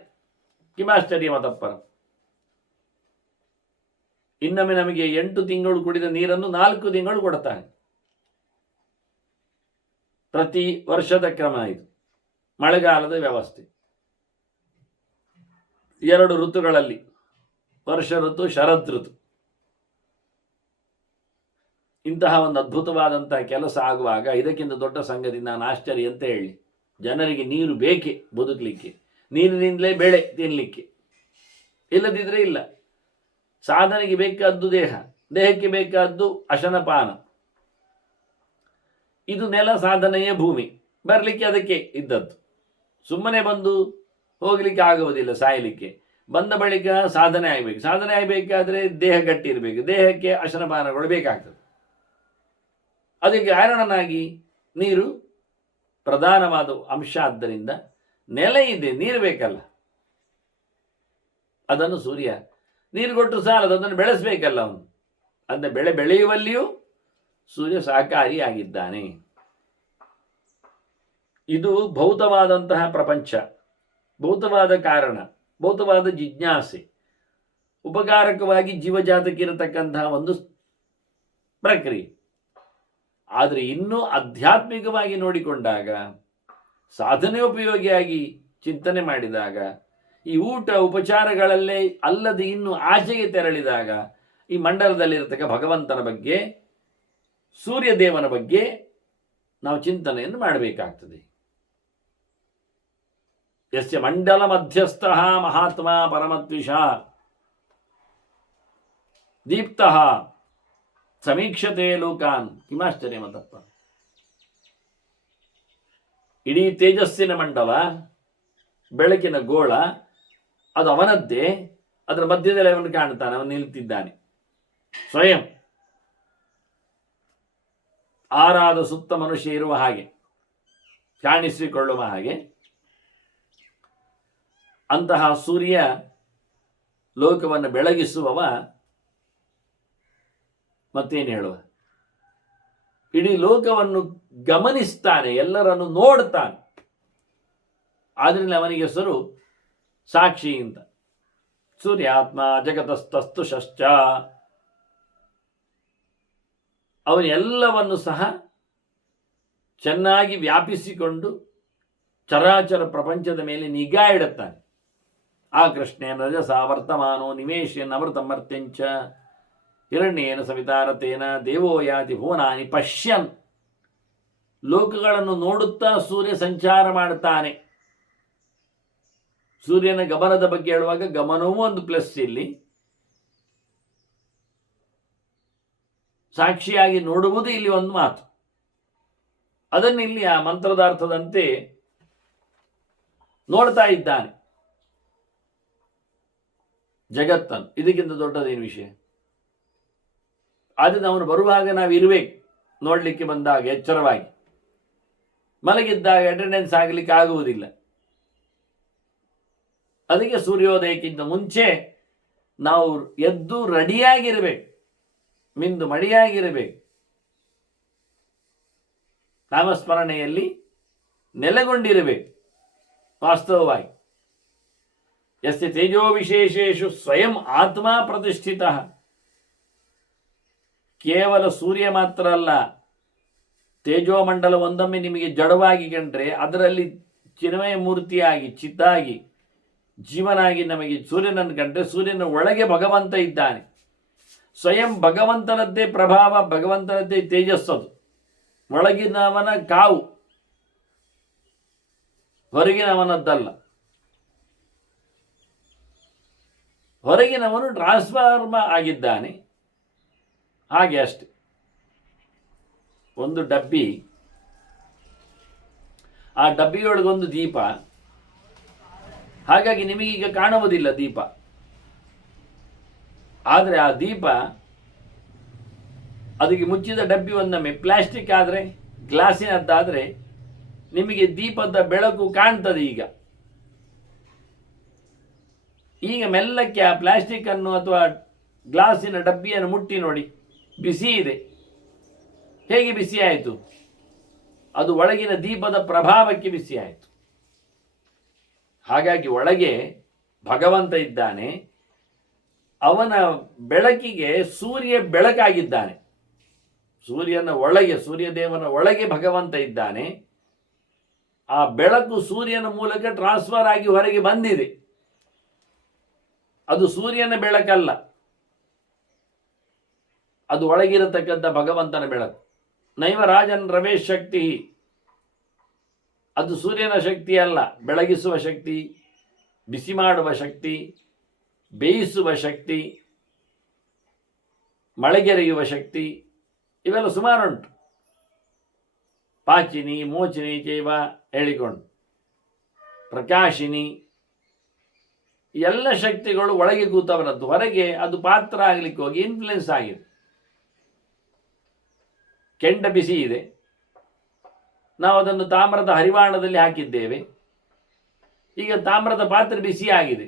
ಕಿಮಾಶ್ಚರ್ಯ ಮತಪ್ಪರ. ಇನ್ನೊಮ್ಮೆ ನಮಗೆ 8 ತಿಂಗಳು ಕುಡಿದ ನೀರನ್ನು 4 ತಿಂಗಳು ಕೊಡ್ತಾನೆ. ಪ್ರತಿ ವರ್ಷದ ಕ್ರಮ ಇದು. ಮಳೆಗಾಲದ ವ್ಯವಸ್ಥೆ 2 ಋತುಗಳಲ್ಲಿ, ವರ್ಷ ಋತು, ಶರದ್ ಋತು. ಇಂತಹ ಒಂದು ಅದ್ಭುತವಾದಂತಹ ಕೆಲಸ ಆಗುವಾಗ ಇದಕ್ಕಿಂತ ದೊಡ್ಡ ಸಂಗತಿ ನಾನು ಆಶ್ಚರ್ಯ ಅಂತ ಹೇಳಿ. ಜನರಿಗೆ ನೀರು ಬೇಕೇ ಬದುಕಲಿಕ್ಕೆ, ನೀರಿನಿಂದಲೇ ಬೆಳೆ ತಿನ್ನಲಿಕ್ಕೆ, ಇಲ್ಲದಿದ್ದರೆ ಇಲ್ಲ. ಸಾಧನೆಗೆ ಬೇಕಾದ್ದು ದೇಹ, ದೇಹಕ್ಕೆ ಬೇಕಾದ್ದು ಅಶನಪಾನ. ಇದು ನೆಲ, ಸಾಧನೆಯ ಭೂಮಿ. ಬರಲಿಕ್ಕೆ ಅದಕ್ಕೆ ಇದ್ದದ್ದು. ಸುಮ್ಮನೆ ಬಂದು ಹೋಗಲಿಕ್ಕೆ ಆಗುವುದಿಲ್ಲ, ಸಾಯಲಿಕ್ಕೆ. ಬಂದ ಬಳಿಕ ಸಾಧನೆ ಆಗಬೇಕು. ಸಾಧನೆ ಆಗಬೇಕಾದ್ರೆ ದೇಹ ಗಟ್ಟಿ ಇರಬೇಕು. ದೇಹಕ್ಕೆ ಅಶನಪಾನಗಳು ಬೇಕಾಗ್ತದೆ. ಅದಕ್ಕೆ ಕಾರಣನಾಗಿ ನೀರು ಪ್ರಧಾನವಾದ ಅಂಶ. ಆದ್ದರಿಂದ ನೆಲ ಇದೆ, ನೀರು ಬೇಕಲ್ಲ. ಅದನ್ನು ಸೂರ್ಯ ನೀರು ಕೊಟ್ಟು ಸಾಲದು, ಅದನ್ನು ಬೆಳೆಸಬೇಕಲ್ಲ ಅವನು. ಅದನ್ನು ಬೆಳೆ ಬೆಳೆಯುವಲ್ಲಿಯೂ ಸೂರ್ಯ ಸಹಕಾರಿಯಾಗಿದ್ದಾನೆ. ಇದು ಭೌತವಾದಂತಹ ಪ್ರಪಂಚ, ಭೌತವಾದ ಕಾರಣ, ಭೌತವಾದ ಜಿಜ್ಞಾಸೆ, ಉಪಕಾರಕವಾಗಿ ಜೀವಜಾತಕ್ಕಿರತಕ್ಕಂತಹ ಒಂದು ಪ್ರಕ್ರಿಯೆ. ಆದರೆ ಇನ್ನೂ ಆಧ್ಯಾತ್ಮಿಕವಾಗಿ ನೋಡಿಕೊಂಡಾಗ, ಸಾಧನೆಯೋಪಯೋಗಿಯಾಗಿ ಚಿಂತನೆ ಮಾಡಿದಾಗ, ಈ ಊಟ ಉಪಚಾರಗಳಲ್ಲೇ ಅಲ್ಲದೆ ಇನ್ನು ಆಚೆಗೆ ತೆರಳಿದಾಗ, ಈ ಮಂಡಲದಲ್ಲಿರತಕ್ಕ ಭಗವಂತನ ಬಗ್ಗೆ, ಸೂರ್ಯದೇವನ ಬಗ್ಗೆ ನಾವು ಚಿಂತನೆಯನ್ನು ಮಾಡಬೇಕಾಗ್ತದೆ. ಯಸ್ಯ ಮಂಡಲ ಮಧ್ಯಸ್ಥಃ ಮಹಾತ್ಮ ಪರಮದ್ವಿಷ ದೀಪ್ತಃ ಸಮೀಕ್ಷತೆ ಲೋಕಾನ್. ಕಿಮಾಶ್ಚರ್ಯಮತಪ್ಪ. ಇಡೀ ತೇಜಸ್ಸಿನ ಮಂಡಲ, ಬೆಳಕಿನ ಗೋಳ, ಅದು ಅವನದ್ದೇ. ಅದರ ಮಧ್ಯದಲ್ಲಿ ಅವನು ಕಾಣ್ತಾನೆ, ಅವನು ನಿಲ್ತಿದ್ದಾನೆ ಸ್ವಯಂ. ಆರಾದ ಸುತ್ತ ಮನುಷ್ಯ ಇರುವ ಹಾಗೆ, ಕಾಣಿಸಿಕೊಳ್ಳುವ ಹಾಗೆ ಅಂತಹ ಸೂರ್ಯ ಲೋಕವನ್ನು ಬೆಳಗಿಸುವವ. ಮತ್ತೇನು ಹೇಳುವ? ಇಡೀ ಲೋಕವನ್ನು ಗಮನಿಸ್ತಾನೆ, ಎಲ್ಲರನ್ನು ನೋಡ್ತಾನೆ. ಆದ್ರಿಂದ ಅವನಿಗೆ ಹೆಸರು ಸಾಕ್ಷಿ ಅಂತ. ಸೂರ್ಯಾತ್ಮ ಜಗತಸ್ತಸ್ತು ಶಶ್ಚ. ಅವನು ಎಲ್ಲವನ್ನು ಸಹ ಚೆನ್ನಾಗಿ ವ್ಯಾಪಿಸಿಕೊಂಡು ಚರಾಚರ ಪ್ರಪಂಚದ ಮೇಲೆ ನಿಗಾ ಇಡುತ್ತಾನೆ. ಆ ಕೃಷ್ಣೇನ ರಜಸಾ ವರ್ತಮಾನೋ ನಿವೇಶನ್ ಅಮೃತಮರ್ತ್ಯಂಚ ಹಿರಣ್ಯೇನ ಸವಿತಾರತೇನ ದೇವೋ ಯಾತಿ ಭುವನಾನಿ ಪಶ್ಯನ್. ಲೋಕಗಳನ್ನು ನೋಡುತ್ತಾ ಸೂರ್ಯ ಸಂಚಾರ ಮಾಡುತ್ತಾನೆ. ಸೂರ್ಯನ ಗಮನದ ಬಗ್ಗೆ ಹೇಳುವಾಗ ಗಮನವೂ ಒಂದು ಪ್ಲಸ್. ಇಲ್ಲಿ ಸಾಕ್ಷಿಯಾಗಿ ನೋಡುವುದು ಇಲ್ಲಿ ಒಂದು ಮಾತು. ಅದನ್ನು ಇಲ್ಲಿ ಆ ಮಂತ್ರದಾರ್ಥದಂತೆ ನೋಡ್ತಾ ಇದ್ದಾನೆ ಜಗತ್ತನ್ನು. ಇದಕ್ಕಿಂತ ದೊಡ್ಡದೇನು ವಿಷಯ? ಆದರೆ ಅವನು ಬರುವಾಗ ನಾವು ಇರಬೇಕು, ನೋಡಲಿಕ್ಕೆ ಬಂದಾಗ ಎಚ್ಚರವಾಗಿ. ಮಲಗಿದ್ದಾಗ ಅಟೆಂಡೆನ್ಸ್ ಆಗಲಿಕ್ಕೆ ಆಗುವುದಿಲ್ಲ. ಅದಕ್ಕೆ ಸೂರ್ಯೋದಯಕ್ಕಿಂತ ಮುಂಚೆ ನಾವು ಎದ್ದು ರೆಡಿಯಾಗಿರಬೇಕು, ಮಿಂದು ಮಡಿಯಾಗಿರಬೇಕು, ನಾಮಸ್ಮರಣೆಯಲ್ಲಿ ನೆಲೆಗೊಂಡಿರಬೇಕು ವಾಸ್ತವವಾಗಿ. ಯಸ್ಯ ತೇಜೋ ವಿಶೇಷೇಷು ಸ್ವಯಂ ಆತ್ಮ ಪ್ರತಿಷ್ಠಿತ. ಕೇವಲ ಸೂರ್ಯ ಮಾತ್ರ ಅಲ್ಲ, ತೇಜೋಮಂಡಲ ಒಂದೊಮ್ಮೆ ನಿಮಗೆ ಜಡವಾಗಿ ಕಂಡ್ರೆ ಅದರಲ್ಲಿ ಚಿನ್ಮಯ ಮೂರ್ತಿಯಾಗಿ ಚಿತ್ತಾಗಿ ಜೀವನಾಗಿ ನಮಗೆ ಸೂರ್ಯನನ್ನು ಕಂಡ್ರೆ ಸೂರ್ಯನ ಒಳಗೆ ಭಗವಂತ ಇದ್ದಾನೆ. ಸ್ವಯಂ ಭಗವಂತನದ್ದೇ ಪ್ರಭಾವ, ಭಗವಂತನದ್ದೇ ತೇಜಸ್ಸದು. ಒಳಗಿನವನ ಕಾವು, ಹೊರಗಿನವನದ್ದಲ್ಲ. ಹೊರಗಿನವನು ಟ್ರಾನ್ಸ್ಫಾರ್ಮ್ ಆಗಿದ್ದಾನೆ, ಹಾಗೆ ಅಷ್ಟೆ. ಒಂದು ಡಬ್ಬಿ, ಆ ಡಬ್ಬಿಯೊಳಗೊಂದು ದೀಪ. ಹಾಗಾಗಿ ನಿಮಗೀಗ ಕಾಣುವುದಿಲ್ಲ ದೀಪ. ಆದರೆ ಆ ದೀಪ, ಅದಕ್ಕೆ ಮುಚ್ಚಿದ ಡಬ್ಬಿ ಒಂದೊಮ್ಮೆ ಪ್ಲಾಸ್ಟಿಕ್ ಆದರೆ, ಗ್ಲಾಸಿನದ್ದಾದರೆ ನಿಮಗೆ ದೀಪದ ಬೆಳಕು ಕಾಣ್ತದೆ. ಈಗ ಮೆಲ್ಲಕ್ಕೆ ಆ ಪ್ಲಾಸ್ಟಿಕ್ ಅನ್ನು ಅಥವಾ ಗ್ಲಾಸಿನ ಡಬ್ಬಿಯನ್ನು ಮುಟ್ಟಿ ನೋಡಿ, ಬಿಸಿ ಇದೆ. ಹೇಗೆ ಬಿಸಿ ಆಯಿತು? ಅದು ಒಳಗಿನ ದೀಪದ ಪ್ರಭಾವಕ್ಕೆ ಬಿಸಿ ಆಯಿತು. ಹಾಗಾಗಿ ಒಳಗೆ ಭಗವಂತ ಇದ್ದಾನೆ. ಅವನ ಬೆಳಕಿಗೆ ಸೂರ್ಯ ಬೆಳಕಾಗಿದ್ದಾನೆ. ಸೂರ್ಯನ ಒಳಗೆ, ಸೂರ್ಯದೇವನ ಒಳಗೆ ಭಗವಂತ ಇದ್ದಾನೆ. ಆ ಬೆಳಕು ಸೂರ್ಯನ ಮೂಲಕ ಟ್ರಾನ್ಸ್ಫರ್ ಆಗಿ ಹೊರಗೆ ಬಂದಿದೆ. ಅದು ಸೂರ್ಯನ ಬೆಳಕಲ್ಲ, ಅದು ಒಳಗಿರತಕ್ಕಂಥ ಭಗವಂತನ ಬೆಳಕು. ನೈವ ರಾಜನ್ ರಮೇಶ್ ಶಕ್ತಿ, ಅದು ಸೂರ್ಯನ ಶಕ್ತಿ ಅಲ್ಲ. ಬೆಳಗಿಸುವ ಶಕ್ತಿ, ಬಿಸಿ ಮಾಡುವ ಶಕ್ತಿ, ಬೇಯಿಸುವ ಶಕ್ತಿ, ಮಳೆಗೆರೆಯುವ ಶಕ್ತಿ, ಇವೆಲ್ಲ ಸುಮಾರುಂಟು. ಪಾಚಿನಿ ಮೋಚಿನಿ ಚೈವ ಹೇಳಿಕೊಂಡು, ಪ್ರಕಾಶಿನಿ, ಎಲ್ಲ ಶಕ್ತಿಗಳು ಒಳಗೆ ಕೂತವರದ್ದು. ಹೊರಗೆ ಅದು ಪಾತ್ರ ಆಗಲಿಕ್ಕೆ ಹೋಗಿ ಇನ್ಫ್ಲುಯೆನ್ಸ್ ಆಗಿದೆ. ಕೆಂಡ ಬಿಸಿ ಇದೆ, ನಾವು ಅದನ್ನು ತಾಮ್ರದ ಹರಿವಾಣದಲ್ಲಿ ಹಾಕಿದ್ದೇವೆ. ಈಗ ತಾಮ್ರದ ಪಾತ್ರೆ ಬಿಸಿ ಆಗಿದೆ.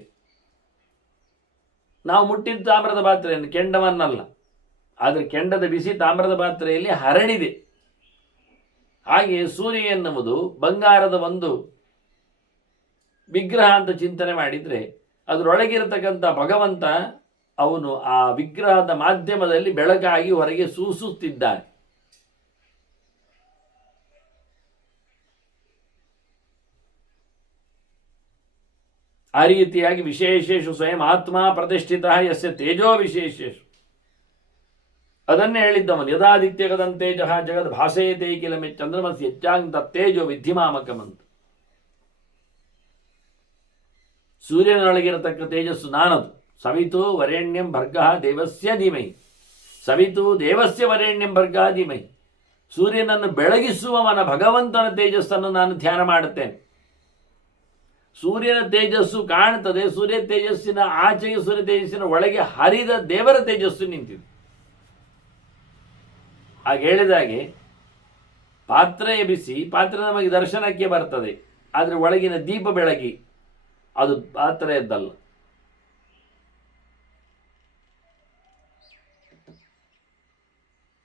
ನಾವು ಮುಟ್ಟಿದ ತಾಮ್ರದ ಪಾತ್ರೆಯನ್ನು, ಕೆಂಡವನ್ನಲ್ಲ. ಆದರೆ ಕೆಂಡದ ಬಿಸಿ ತಾಮ್ರದ ಪಾತ್ರೆಯಲ್ಲಿ ಹರಡಿದೆ. ಹಾಗೆ ಸೂರ್ಯ ಎನ್ನುವುದು ಬಂಗಾರದ ಒಂದು ವಿಗ್ರಹ ಅಂತ ಚಿಂತನೆ ಮಾಡಿದರೆ, ಅದರೊಳಗಿರತಕ್ಕಂಥ ಭಗವಂತ ಅವನು ಆ ವಿಗ್ರಹದ ಮಾಧ್ಯಮದಲ್ಲಿ ಬೆಳಕಾಗಿ ಹೊರಗೆ ಸೂಸುತ್ತಿದ್ದಾನೆ. ಆ ರೀತಿಯಾಗಿ ವಿಶೇಷೇಷು ಸ್ವಯಂ ಆತ್ಮ ಪ್ರತಿಷ್ಠಿತ ಯಸ್ಯ ತೇಜೋ ವಿಶೇಷೇಷು. ಅದನ್ನೇ ಹೇಳಿದ್ದವನು. ಯದಾದಿತ್ಯಗದಂತೆ ಜಗದ್ ಭಾಸೇತೆ ಕಿಲಮೆ ಚಂದ್ರಮಸ್ ಹೆಚ್ಚಾಂತ ತೇಜೋ ವಿದ್ಧಿಮಾಮಕಮಂತ. ಸೂರ್ಯನೊಳಗಿರತಕ್ಕ ತೇಜಸ್ಸು ನಾನದು. ಸವಿತು ವರೇಣ್ಯಂ ಭರ್ಗಃ ದೇವಸ್ಯ ಧೀಮಹಿ. ಸವಿತು ದೇವಸ್ಯ ವರೇಣ್ಯಂ ಭರ್ಗಃ ಧೀಮಹಿ. ಸೂರ್ಯನನ್ನು ಬೆಳಗಿಸುವವನ ಭಗವಂತನ ತೇಜಸ್ಸನ್ನು ನಾನು ಧ್ಯಾನ ಮಾಡುತ್ತೇನೆ. ಸೂರ್ಯನ ತೇಜಸ್ಸು ಕಾಣ್ತದೆ, ಸೂರ್ಯ ತೇಜಸ್ಸಿನ ಆಚೆಗೆ ಸೂರ್ಯ ತೇಜಸ್ಸಿನ ಒಳಗೆ ಹರಿದ ದೇವರ ತೇಜಸ್ಸು ನಿಂತಿದೆ. ಹಾಗೆ ಹೇಳಿದಾಗೆ ಪಾತ್ರೆ ಬಿಸಿ, ಪಾತ್ರೆ ನಮಗೆ ದರ್ಶನಕ್ಕೆ ಬರ್ತದೆ, ಆದರೆ ಒಳಗಿನ ದೀಪ ಬೆಳಗಿ ಅದು ಪಾತ್ರೆಯದ್ದಲ್ಲ.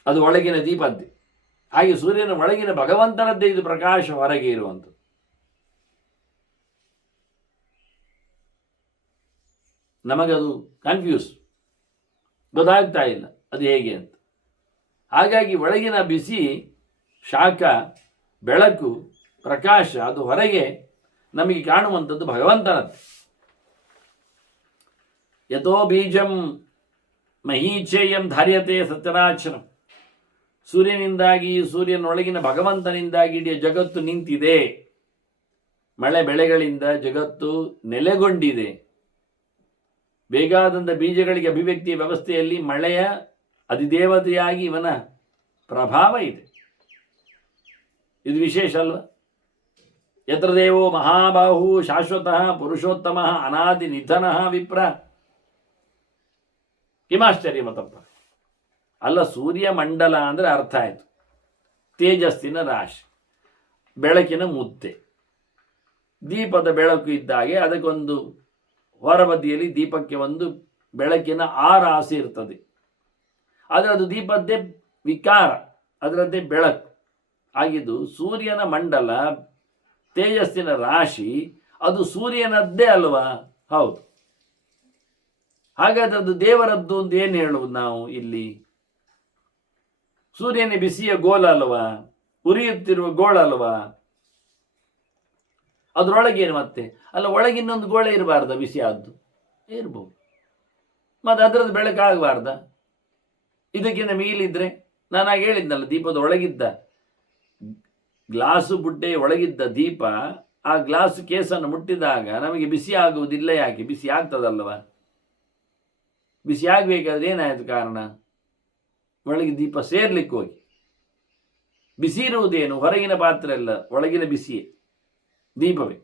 ಅದು ಒಳಗಿನ ದೀಪದ್ದೇ. ಹಾಗೆ ಸೂರ್ಯನ ಒಳಗಿನ ಭಗವಂತನದ್ದೇ ಇದು ಪ್ರಕಾಶ ಹೊರಗೆ ಇರುವಂಥದ್ದು. ನಮಗದು ಕನ್ಫ್ಯೂಸ್, ಗೊತ್ತಾಗ್ತಾ ಇಲ್ಲ ಅದು ಹೇಗೆ ಅಂತ. ಹಾಗಾಗಿ ಒಳಗಿನ ಬಿಸಿ, ಶಾಖ, ಬೆಳಕು, ಪ್ರಕಾಶ ಅದು ಹೊರಗೆ ನಮಗೆ ಕಾಣುವಂಥದ್ದು ಭಗವಂತನದ್ದು. ಯಥೋ ಬೀಜಂ ಮಹೀಚೇಯಂ ಧಾರ್ಯತೆ ಸತ್ಯನಾಚನಂ. ಸೂರ್ಯನಿಂದಾಗಿ, ಸೂರ್ಯನೊಳಗಿನ ಭಗವಂತನಿಂದಾಗಿ ಇಡೀ ಜಗತ್ತು ನಿಂತಿದೆ. ಮಳೆ ಬೆಳೆಗಳಿಂದ ಜಗತ್ತು ನೆಲೆಗೊಂಡಿದೆ. ಬೇಕಾದಂಥ ಬೀಜಗಳಿಗೆ ಅಭಿವ್ಯಕ್ತಿಯ ವ್ಯವಸ್ಥೆಯಲ್ಲಿ ಮಳೆಯ ಅಧಿದೇವತೆಯಾಗಿ ಇವನ ಪ್ರಭಾವ ಇದೆ. ಇದು ವಿಶೇಷ ಅಲ್ವ. ಯತ್ರ ದೇವೋ ಮಹಾಬಾಹು ಶಾಶ್ವತಃ ಪುರುಷೋತ್ತಮ ಅನಾದಿ ನಿಧನಃ ವಿಪ್ರ. ಕಿಮಾಶ್ಚರ್ಯ ಮತಪ್ಪ. ಅಲ್ಲ, ಸೂರ್ಯಮಂಡಲ ಅಂದರೆ ಅರ್ಥ ಆಯಿತು, ತೇಜಸ್ಸಿನ ರಾಶಿ, ಬೆಳಕಿನ ಮುದ್ದೆ. ದೀಪದ ಬೆಳಕು ಇದ್ದಾಗೆ ಅದಕ್ಕೊಂದು ಹೊರಬದಿಯಲ್ಲಿ ದೀಪಕ್ಕೆ ಒಂದು ಬೆಳಕಿನ ಆರಾಸಿ ಇರ್ತದೆ. ಆದರೆ ಅದು ದೀಪದ್ದೇ ವಿಕಾರ, ಅದರದ್ದೇ ಬೆಳಕು ಆಗಿದ್ದು ಸೂರ್ಯನ ಮಂಡಲ, ತೇಜಸ್ಸಿನ ರಾಶಿ, ಅದು ಸೂರ್ಯನದ್ದೇ ಅಲ್ವಾ? ಹೌದು. ಹಾಗಾದ್ರೆ ಅದು ದೇವರದ್ದು ಅಂತ ಏನು ಹೇಳುವುದು ನಾವು ಇಲ್ಲಿ? ಸೂರ್ಯನ ಬಿಸಿಯ ಗೋಲ ಅಲ್ವಾ, ಉರಿಯುತ್ತಿರುವ ಗೋಳಲ್ವಾ? ಅದರೊಳಗೇನು ಮತ್ತೆ ಅಲ್ಲ, ಒಳಗಿನ್ನೊಂದು ಗೋಳೆ ಇರಬಾರ್ದ? ಬಿಸಿ ಆದ್ದು ಇರ್ಬೋದು, ಮತ್ತೆ ಅದರದ್ದು ಬೆಳಕಾಗಬಾರ್ದ? ಇದಕ್ಕಿಂತ ಮೀಲಿದ್ರೆ, ನಾನು ಆಗ ಹೇಳಿದ್ನಲ್ಲ, ದೀಪದ ಒಳಗಿದ್ದ ಗ್ಲಾಸು ಬುಡ್ಡೆ ಒಳಗಿದ್ದ ದೀಪ ಆ ಗ್ಲಾಸ್ ಕೇಸನ್ನು ಮುಟ್ಟಿದಾಗ ನಮಗೆ ಬಿಸಿ ಆಗುವುದಿಲ್ಲ. ಯಾಕೆ? ಬಿಸಿ ಆಗ್ತದಲ್ವ. ಬಿಸಿ ಆಗಬೇಕಾದ್ರೆ ಏನಾಯಿತು ಕಾರಣ? ಒಳಗೆ ದೀಪ ಸೇರ್ಲಿಕ್ಕೆ ಹೋಗಿ. ಬಿಸಿ ಇರುವುದೇನು? ಹೊರಗಿನ ಪಾತ್ರೆ ಅಲ್ಲ, ಒಳಗಿನ ಬಿಸಿಯೇ, ದೀಪವೇ.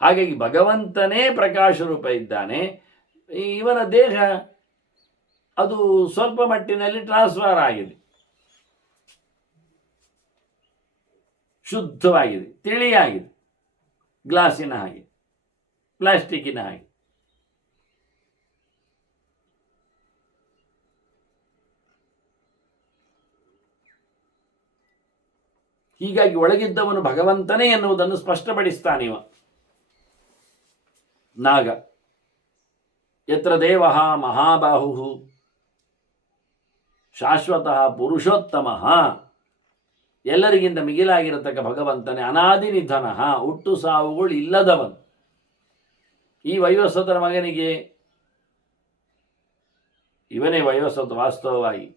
ಹಾಗಾಗಿ ಭಗವಂತನೇ ಪ್ರಕಾಶ ರೂಪ ಇದ್ದಾನೆ. ಇವನ ದೇಹ ಅದು ಸ್ವಲ್ಪ ಮಟ್ಟಿನಲ್ಲಿ ಟ್ರಾನ್ಸ್ಫರ್ ಆಗಿದೆ, ಶುದ್ಧವಾಗಿದೆ, ತಿಳಿಯಾಗಿದೆ, ಗ್ಲಾಸಿನ ಹಾಗೆ, ಪ್ಲಾಸ್ಟಿಕ್ಕಿನ ಹಾಗೆ. ಹೀಗಾಗಿ ಒಳಗಿದ್ದವನು ಭಗವಂತನೇ ಎನ್ನುವುದನ್ನು ಸ್ಪಷ್ಟಪಡಿಸ್ತಾನಿವ ನಾಗ. ಯತ್ರ ದೇವಃ ಮಹಾಬಾಹು ಶಾಶ್ವತಃ ಪುರುಷೋತ್ತಮಃ. ಎಲ್ಲರಿಗಿಂತ ಮಿಗಿಲಾಗಿರತಕ್ಕ ಭಗವಂತನೇ ಅನಾದಿ ನಿಧನಃ, ಹುಟ್ಟು ಸಾವುಗಳು ಇಲ್ಲದವನು. ಈ ವೈವಸ್ವತರ ಮಗನಿಗೆ ಇವನೇ ವೈವಸ್ವತ ವಾಸ್ತವವಾಗಿ.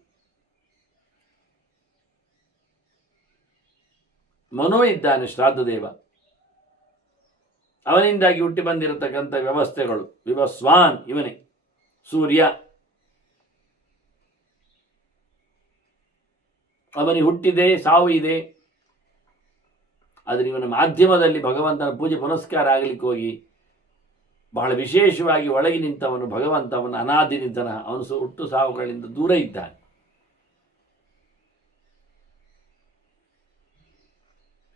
ಮನು ಇದ್ದಾನೆ ಶ್ರಾದ್ದದೇವ, ಅವನಿಂದಾಗಿ ಹುಟ್ಟಿ ಬಂದಿರತಕ್ಕಂಥ ವ್ಯವಸ್ಥೆಗಳು, ವಿವಸ್ವಾನ್ ಇವನೇ. ಸೂರ್ಯ ಅವನಿಗೆ ಹುಟ್ಟಿದೆ, ಸಾವು ಇದೆ. ಆದರೆ ಇವನ ಮಾಧ್ಯಮದಲ್ಲಿ ಭಗವಂತನ ಪೂಜೆ ಪುನಸ್ಕಾರ ಆಗಲಿಕ್ಕೆ ಹೋಗಿ ಬಹಳ ವಿಶೇಷವಾಗಿ ಒಳಗೆ ನಿಂತವನು ಭಗವಂತ. ಅವನ ಅನಾದಿ ನಿಂತನ, ಅವನು ಹುಟ್ಟು ಸಾವುಗಳಿಂದ ದೂರ ಇದ್ದಾನೆ.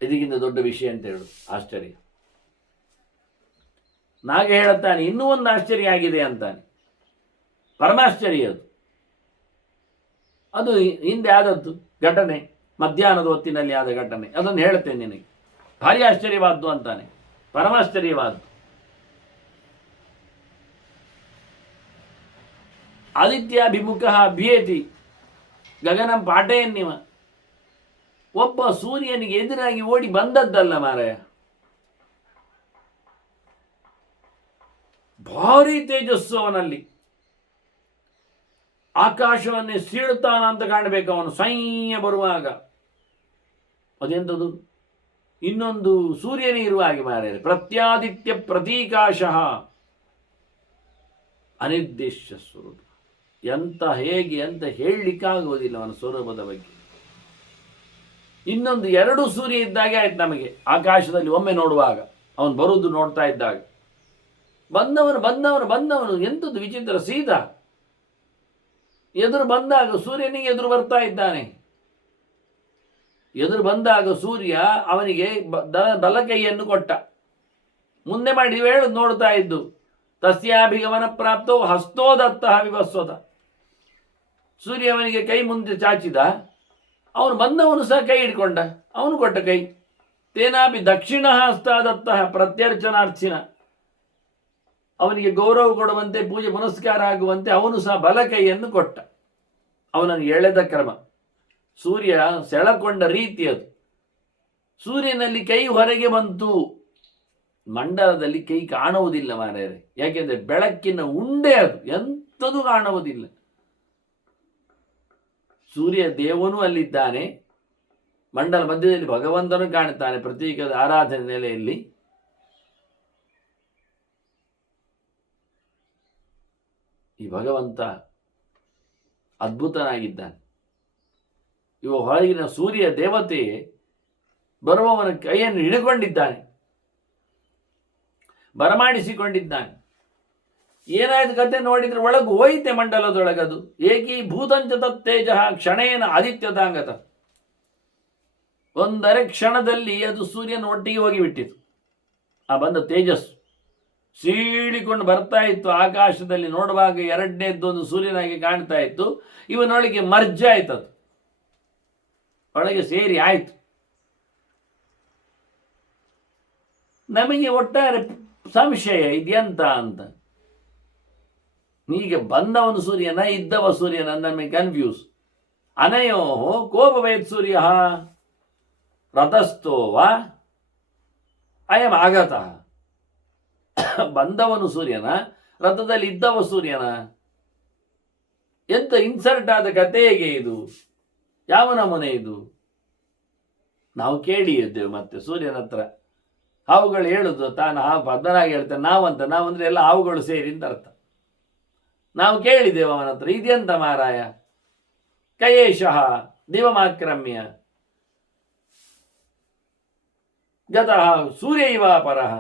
ಇದಕ್ಕಿಂತ ದೊಡ್ಡ ವಿಷಯ ಅಂತ ಹೇಳುದು ಆಶ್ಚರ್ಯ. ನಾಗ ಹೇಳುತ್ತಾನೆ ಇನ್ನೂ ಒಂದು ಆಶ್ಚರ್ಯ ಆಗಿದೆ ಅಂತಾನೆ. ಪರಮಾಶ್ಚರ್ಯ ಅದು. ಅದು ಹಿಂದೆ ಆದದ್ದು ಘಟನೆ, ಮಧ್ಯಾಹ್ನದ ಹೊತ್ತಿನಲ್ಲಿ ಆದ ಘಟನೆ. ಅದನ್ನು ಹೇಳ್ತೇನೆ ನಿನಗೆ. ಭಾರಿ ಆಶ್ಚರ್ಯವಾದ್ದು ಅಂತಾನೆ, ಪರಮಾಶ್ಚರ್ಯವಾದ್ದು. ಆದಿತ್ಯಾಭಿಮುಖ ಅಭ್ಯೇತಿ ಗಗನಂ ಪಾಠಯನ್ನಿವ. ಒಬ್ಬ ಸೂರ್ಯನಿಗೆ ಎದುರಾಗಿ ಓಡಿ ಬಂದದ್ದಲ್ಲ ಮಾರಾಯ, ಭಾರಿ ತೇಜಸ್ಸು ಅವನಲ್ಲಿ. ಆಕಾಶವನ್ನೇ ಸೀಳುತ್ತಾನ ಅಂತ ಕಾಣಬೇಕು ಅವನು ಸೈನ್ಯ ಬರುವಾಗ. ಅದೆಂಥದ್ದು? ಇನ್ನೊಂದು ಸೂರ್ಯನೇ ಇರುವ ಹಾಗೆ ಮಾರಾಯ. ಪ್ರತ್ಯಾದಿತ್ಯ ಪ್ರತೀಕಾಶಃ, ಅನಿರ್ದೇಶ್ಯ ಸ್ವರೂಪ. ಎಂತ ಹೇಗೆ ಅಂತ ಹೇಳಲಿಕ್ಕಾಗುವುದಿಲ್ಲ ಅವನ ಸ್ವರೂಪದ ಬಗ್ಗೆ. ಇನ್ನೊಂದು 2 ಸೂರ್ಯ ಇದ್ದಾಗೆ ಆಯ್ತು ನಮಗೆ ಆಕಾಶದಲ್ಲಿ ಒಮ್ಮೆ ನೋಡುವಾಗ, ಅವನು ಬರುವುದು ನೋಡ್ತಾ ಇದ್ದಾಗ. ಬಂದವನು ಎಂಥದ್ದು ವಿಚಿತ್ರ, ಸೀದಾ ಎದುರು ಬಂದಾಗ ಸೂರ್ಯನಿಗೆ ಎದುರು ಬರ್ತಾ ಇದ್ದಾನೆ. ಎದುರು ಬಂದಾಗ ಸೂರ್ಯ ಅವನಿಗೆ ಬಲಕೈಯನ್ನು ಕೊಟ್ಟ. ಮುಂದೆ ಮಾಡಿ ಹೇಳುದು ನೋಡ್ತಾ ಇದ್ದು, ತಸ್ಯಾಭಿಗಮನ ಪ್ರಾಪ್ತೋ ಹಸ್ತೋದತ್ತ ವಿವಸ್ವತ. ಸೂರ್ಯ ಅವನಿಗೆ ಕೈ ಮುಂದೆ ಚಾಚಿದ, ಅವನು ಬಂದವನು ಸಹ ಕೈ ಹಿಡ್ಕೊಂಡ, ಅವನು ಕೊಟ್ಟ ಕೈ. ತೇನಾಪಿ ದಕ್ಷಿಣ ಹಸ್ತಾದತ್ತ ಪ್ರತ್ಯರ್ಚನಾರ್ಚಿನ. ಅವನಿಗೆ ಗೌರವ ಕೊಡುವಂತೆ, ಪೂಜೆ ಪುನಸ್ಕಾರ ಆಗುವಂತೆ ಅವನು ಸಹ ಬಲ ಕೈಯನ್ನು ಕೊಟ್ಟ. ಅವನನ್ನು ಎಳೆದ ಕ್ರಮ, ಸೂರ್ಯ ಸೆಳೆಕೊಂಡ ರೀತಿ ಅದು. ಸೂರ್ಯನಲ್ಲಿ ಕೈ ಹೊರಗೆ ಬಂತು, ಮಂಡಲದಲ್ಲಿ ಕೈ ಕಾಣುವುದಿಲ್ಲ ಮಾರ್ಯಾರೆ. ಯಾಕೆಂದ್ರೆ ಬೆಳಕಿನ ಉಂಡೆ ಅದು, ಎಂಥದೂ ಕಾಣುವುದಿಲ್ಲ. ಸೂರ್ಯ ದೇವನೂ ಅಲ್ಲಿದ್ದಾನೆ, ಮಂಡಲ ಮಧ್ಯದಲ್ಲಿ ಭಗವಂತನು ಕಾಣುತ್ತಾನೆ ಪ್ರತೀಕದ ಆರಾಧನೆ ನೆಲೆಯಲ್ಲಿ. ಈ ಭಗವಂತ ಅದ್ಭುತನಾಗಿದ್ದಾನೆ. ಇವ ಹೊರಗಿನ ಸೂರ್ಯ ದೇವತೆ ಬರುವವನ ಕೈಯನ್ನು ಹಿಡಿಕೊಂಡಿದ್ದಾನೆ, ಬರಮಾಡಿಸಿಕೊಂಡಿದ್ದಾನೆ. ಏನಾಯ್ತು ಕತೆ ನೋಡಿದ್ರೆ ಒಳಗು ಹೋಯಿತೆ ಮಂಡಲದೊಳಗದು. ಏಕೀಭೂತಂಚ ತತ್ತೇಜ ಕ್ಷಣೇನ ಆದಿತ್ಯತಾಂಗತ. ಒಂದರೆ ಕ್ಷಣದಲ್ಲಿ ಅದು ಸೂರ್ಯನ ಒಟ್ಟಿಗೆ ಹೋಗಿಬಿಟ್ಟಿತು. ಆ ಬಂದ ತೇಜಸ್ಸು ಸೀಳಿಕೊಂಡು ಬರ್ತಾ ಇತ್ತು ಆಕಾಶದಲ್ಲಿ. ನೋಡುವಾಗ 2ನೇದ್ದೊಂದು ಸೂರ್ಯನಾಗಿ ಕಾಣ್ತಾ ಇತ್ತು. ಇವನೊಳಗೆ ಮರ್ಜ್ ಆಯ್ತು, ಅದು ಒಳಗೆ ಸೇರಿ ಆಯ್ತು. ನಮಗೆ ಒಟ್ಟಾರೆ ಸಂಶಯ ಇದೆಂತ ಅಂತ. ಹೀಗೆ ಬಂದವನು ಸೂರ್ಯನ, ಇದ್ದವ ಸೂರ್ಯನ, ನಮಗೆ ಕನ್ಫ್ಯೂಸ್. ಅನಯೋ ಕೋಪವೇತ್ ಸೂರ್ಯ ರಥಸ್ಥೋವ ಅಯಂ ಆಗತಃ. ಬಂದವನು ಸೂರ್ಯನ, ರಥದಲ್ಲಿ ಇದ್ದವ ಸೂರ್ಯನ. ಎಂತ ಇನ್ಸರ್ಟ್ ಆದ ಕತೆ ಹೇಗೆ ಇದು? ಯಾವ ನಮೂನೆ ಇದು? ನಾವು ಕೇಳಿ ಇದ್ದೇವೆ ಮತ್ತೆ ಸೂರ್ಯನ ಹತ್ರ. ಹಾವುಗಳು ಹೇಳುದು ತಾನು ಪದ್ಮನಾಗಿ ಹೇಳ್ತಾನೆ, ನಾವಂದ್ರೆ ಎಲ್ಲ ಹಾವುಗಳು ಸೇರಿ ಅಂತ ಅರ್ಥ. ನಾವು ಕೇಳಿದ್ದೇವೆ ಅವನ ಹತ್ರ, ಇದೆಂತ ಮಾರಾಯ ಕಯೇಶಃ ದಿವಮಾಕ್ರಮ್ಯ ಗತಃ ಸೂರ್ಯ ಇವ ಪರಃ.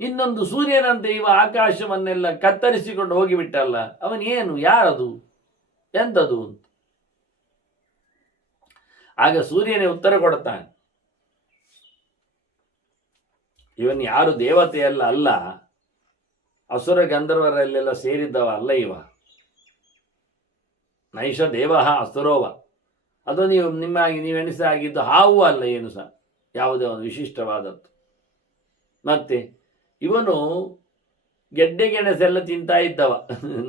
ಇನ್ನೊಂದು ಸೂರ್ಯನಂತೆ ಇವ ಆಕಾಶವನ್ನೆಲ್ಲ ಕತ್ತರಿಸಿಕೊಂಡು ಹೋಗಿಬಿಟ್ಟಲ್ಲ, ಅವನೇನು, ಯಾರದು, ಎಂಥದು ಅಂತ. ಆಗ ಸೂರ್ಯನೇ ಉತ್ತರ ಕೊಡುತ್ತಾನೆ, ಇವನ್ ಯಾರು ದೇವತೆಯಲ್ಲ, ಅಲ್ಲ ಅಸುರ ಗಂಧರ್ವರಲ್ಲೆಲ್ಲ ಸೇರಿದ್ದವ ಅಲ್ಲ ಇವ. ನೈಷ ದೇವ ಅಸುರೋವ. ಅದು ನೀವು ಎಣಿಸಾಗಿದ್ದು ಹಾವು ಅಲ್ಲ, ಏನು ಸಹ ಯಾವುದೇ ಒಂದು ವಿಶಿಷ್ಟವಾದದ್ದು. ಮತ್ತೆ ಇವನು ಗೆಡ್ಡೆ ಗೆಣಸೆಲ್ಲ ತಿಂತಾ ಇದ್ದವ.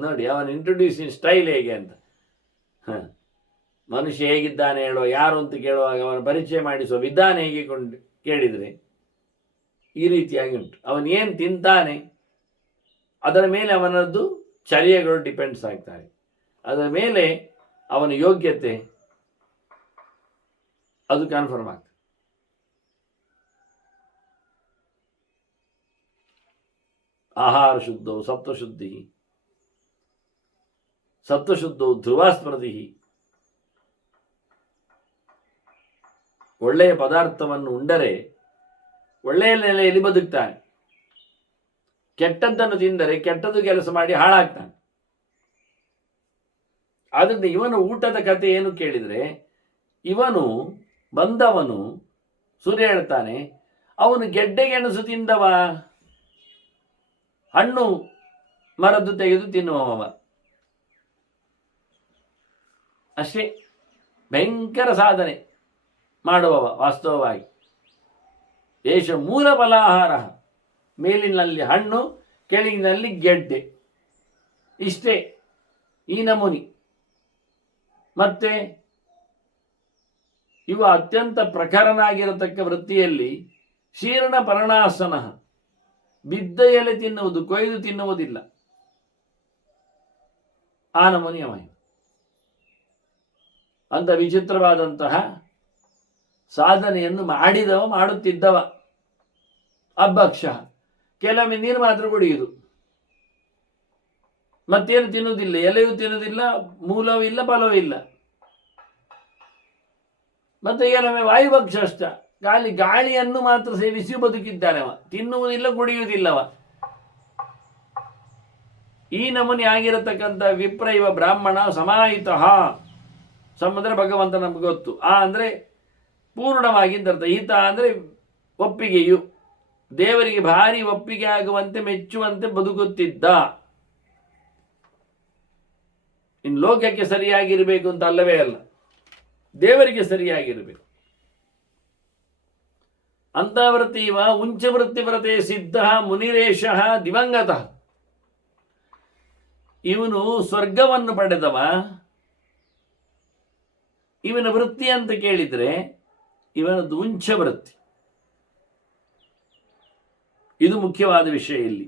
ನೋಡಿ ಅವನ ಇಂಟ್ರೊಡ್ಯೂಸಿಂಗ್ ಸ್ಟೈಲ್ ಹೇಗೆ ಅಂತ. ಮನುಷ್ಯ ಹೇಗಿದ್ದಾನೆ ಹೇಳುವ, ಯಾರು ಅಂತ ಕೇಳುವಾಗ ಅವನ ಪರಿಚಯ ಮಾಡಿಸುವ ವಿಧಾನ ಹೇಗೆ ಕೇಳಿದರೆ ಈ ರೀತಿಯಾಗಿ ಉಂಟು. ಅವನೇನು ತಿಂತಾನೆ ಅದರ ಮೇಲೆ ಅವನದ್ದು ಚರ್ಯಗಳು ಡಿಪೆಂಡ್ಸ್ ಆಗ್ತಾರೆ. ಅದರ ಮೇಲೆ ಅವನ ಯೋಗ್ಯತೆ ಅದು ಕನ್ಫರ್ಮ್ ಆಗ್ತದೆ. ಆಹಾರ ಶುದ್ಧವು ಸತ್ವಶುದ್ಧಿ, ಸತ್ವಶುದ್ಧವು ಧ್ರುವಾಸ್ಮೃತಿ. ಒಳ್ಳೆಯ ಪದಾರ್ಥವನ್ನು ಉಂಡರೆ ಒಳ್ಳೆಯ ನೆಲೆಯಲ್ಲಿ ಬದುಕ್ತಾನೆ. ಕೆಟ್ಟದ್ದನ್ನು ತಿಂದರೆ ಕೆಟ್ಟದ್ದು ಕೆಲಸ ಮಾಡಿ ಹಾಳಾಗ್ತಾನೆ. ಆದ್ದರಿಂದ ಇವನು ಊಟದ ಕಥೆ ಏನು ಕೇಳಿದರೆ, ಇವನು ಬಂದವನು ಸೂರ್ಯ ಹೇಳ್ತಾನೆ, ಅವನು ಗೆಡ್ಡೆ ಗೆಣಸು ತಿಂದವ, ಹಣ್ಣು ಮರದ್ದು ತೆಗೆದು ತಿನ್ನುವವ ಅಷ್ಟೇ. ಭಯಂಕರ ಸಾಧನೆ ಮಾಡುವವ ವಾಸ್ತವವಾಗಿ. ದೇಶ ಮೂಲ ಫಲಾಹಾರ, ಮೇಲಿನಲ್ಲಿ ಹಣ್ಣು, ಕೆಳಗಿನಲ್ಲಿ ಗೆಡ್ಡೆ, ಇಷ್ಟೇ ಈ ನಮೂನಿ. ಮತ್ತೆ ಇವ ಅತ್ಯಂತ ಪ್ರಖರನಾಗಿರತಕ್ಕ ವೃತ್ತಿಯಲ್ಲಿ ಶೀರ್ಣ ಪರ್ಣಾಸನ, ಬಿದ್ದ ಎಲೆ ತಿನ್ನುವುದು, ಕೊಯ್ದು ತಿನ್ನುವುದಿಲ್ಲ. ಆ ನಮೂನಿಯ ಮಹಿಮೆ. ಅಂತ ವಿಚಿತ್ರವಾದಂತಹ ಸಾಧನೆಯನ್ನು ಮಾಡಿದವ, ಮಾಡುತ್ತಿದ್ದವ. ಅಭಕ್ಷ, ಕೆಲವೊಮ್ಮೆ ನೀರು ಮಾತ್ರ ಕುಡಿಯುವುದು. ಮತ್ತೇನು ತಿನ್ನುವುದಿಲ್ಲ, ಎಲೆಯೂ ತಿನ್ನುವುದಿಲ್ಲ, ಮೂಲವೂ ಇಲ್ಲ, ಫಲವೂ ಇಲ್ಲ. ಮತ್ತೆ ಏನೊಮ್ಮೆ ವಾಯುಭಕ್ಷ ಅಷ್ಟ, ಗಾಳಿಯನ್ನು ಮಾತ್ರ ಸೇವಿಸಿ ಬದುಕಿದ್ದಾನವ, ತಿನ್ನುವುದಿಲ್ಲ, ಕುಡಿಯುವುದಿಲ್ಲವ. ಈ ನಮೂನೆ ಆಗಿರತಕ್ಕಂಥ ವಿಪ್ರ ಇವ ಬ್ರಾಹ್ಮಣ ಸಮಾಹಿತ. ಸಮುದ್ರ ಭಗವಂತ ನಮ್ಗೆ ಗೊತ್ತು. ಅಂದರೆ ಪೂರ್ಣವಾಗಿ ಅಂತ ಅರ್ಥ. ಹಿತ ಅಂದರೆ ಒಪ್ಪಿಗೆಯು, ದೇವರಿಗೆ ಭಾರಿ ಒಪ್ಪಿಗೆ ಆಗುವಂತೆ ಮೆಚ್ಚುವಂತೆ ಬದುಕುತ್ತಿದ್ದ. ಇನ್ನು ಲೋಕಕ್ಕೆ ಸರಿಯಾಗಿರಬೇಕು ಅಂತ ಅಲ್ಲವೇ ಅಲ್ಲ, ದೇವರಿಗೆ ಸರಿಯಾಗಿರಬೇಕು. ಅಂತವೃತ್ತಿ ಇವ ಉಂಚವೃತ್ತಿ ವ್ರತೆ ಸಿದ್ಧ ಮುನಿರೇಶ ದಿವಂಗತ. ಇವನು ಸ್ವರ್ಗವನ್ನು ಪಡೆದವ. ಇವನ ವೃತ್ತಿ ಅಂತ ಕೇಳಿದರೆ ಇವನದ್ದು ಉಂಚ ವೃತ್ತಿ. ಇದು ಮುಖ್ಯವಾದ ವಿಷಯ ಇಲ್ಲಿ.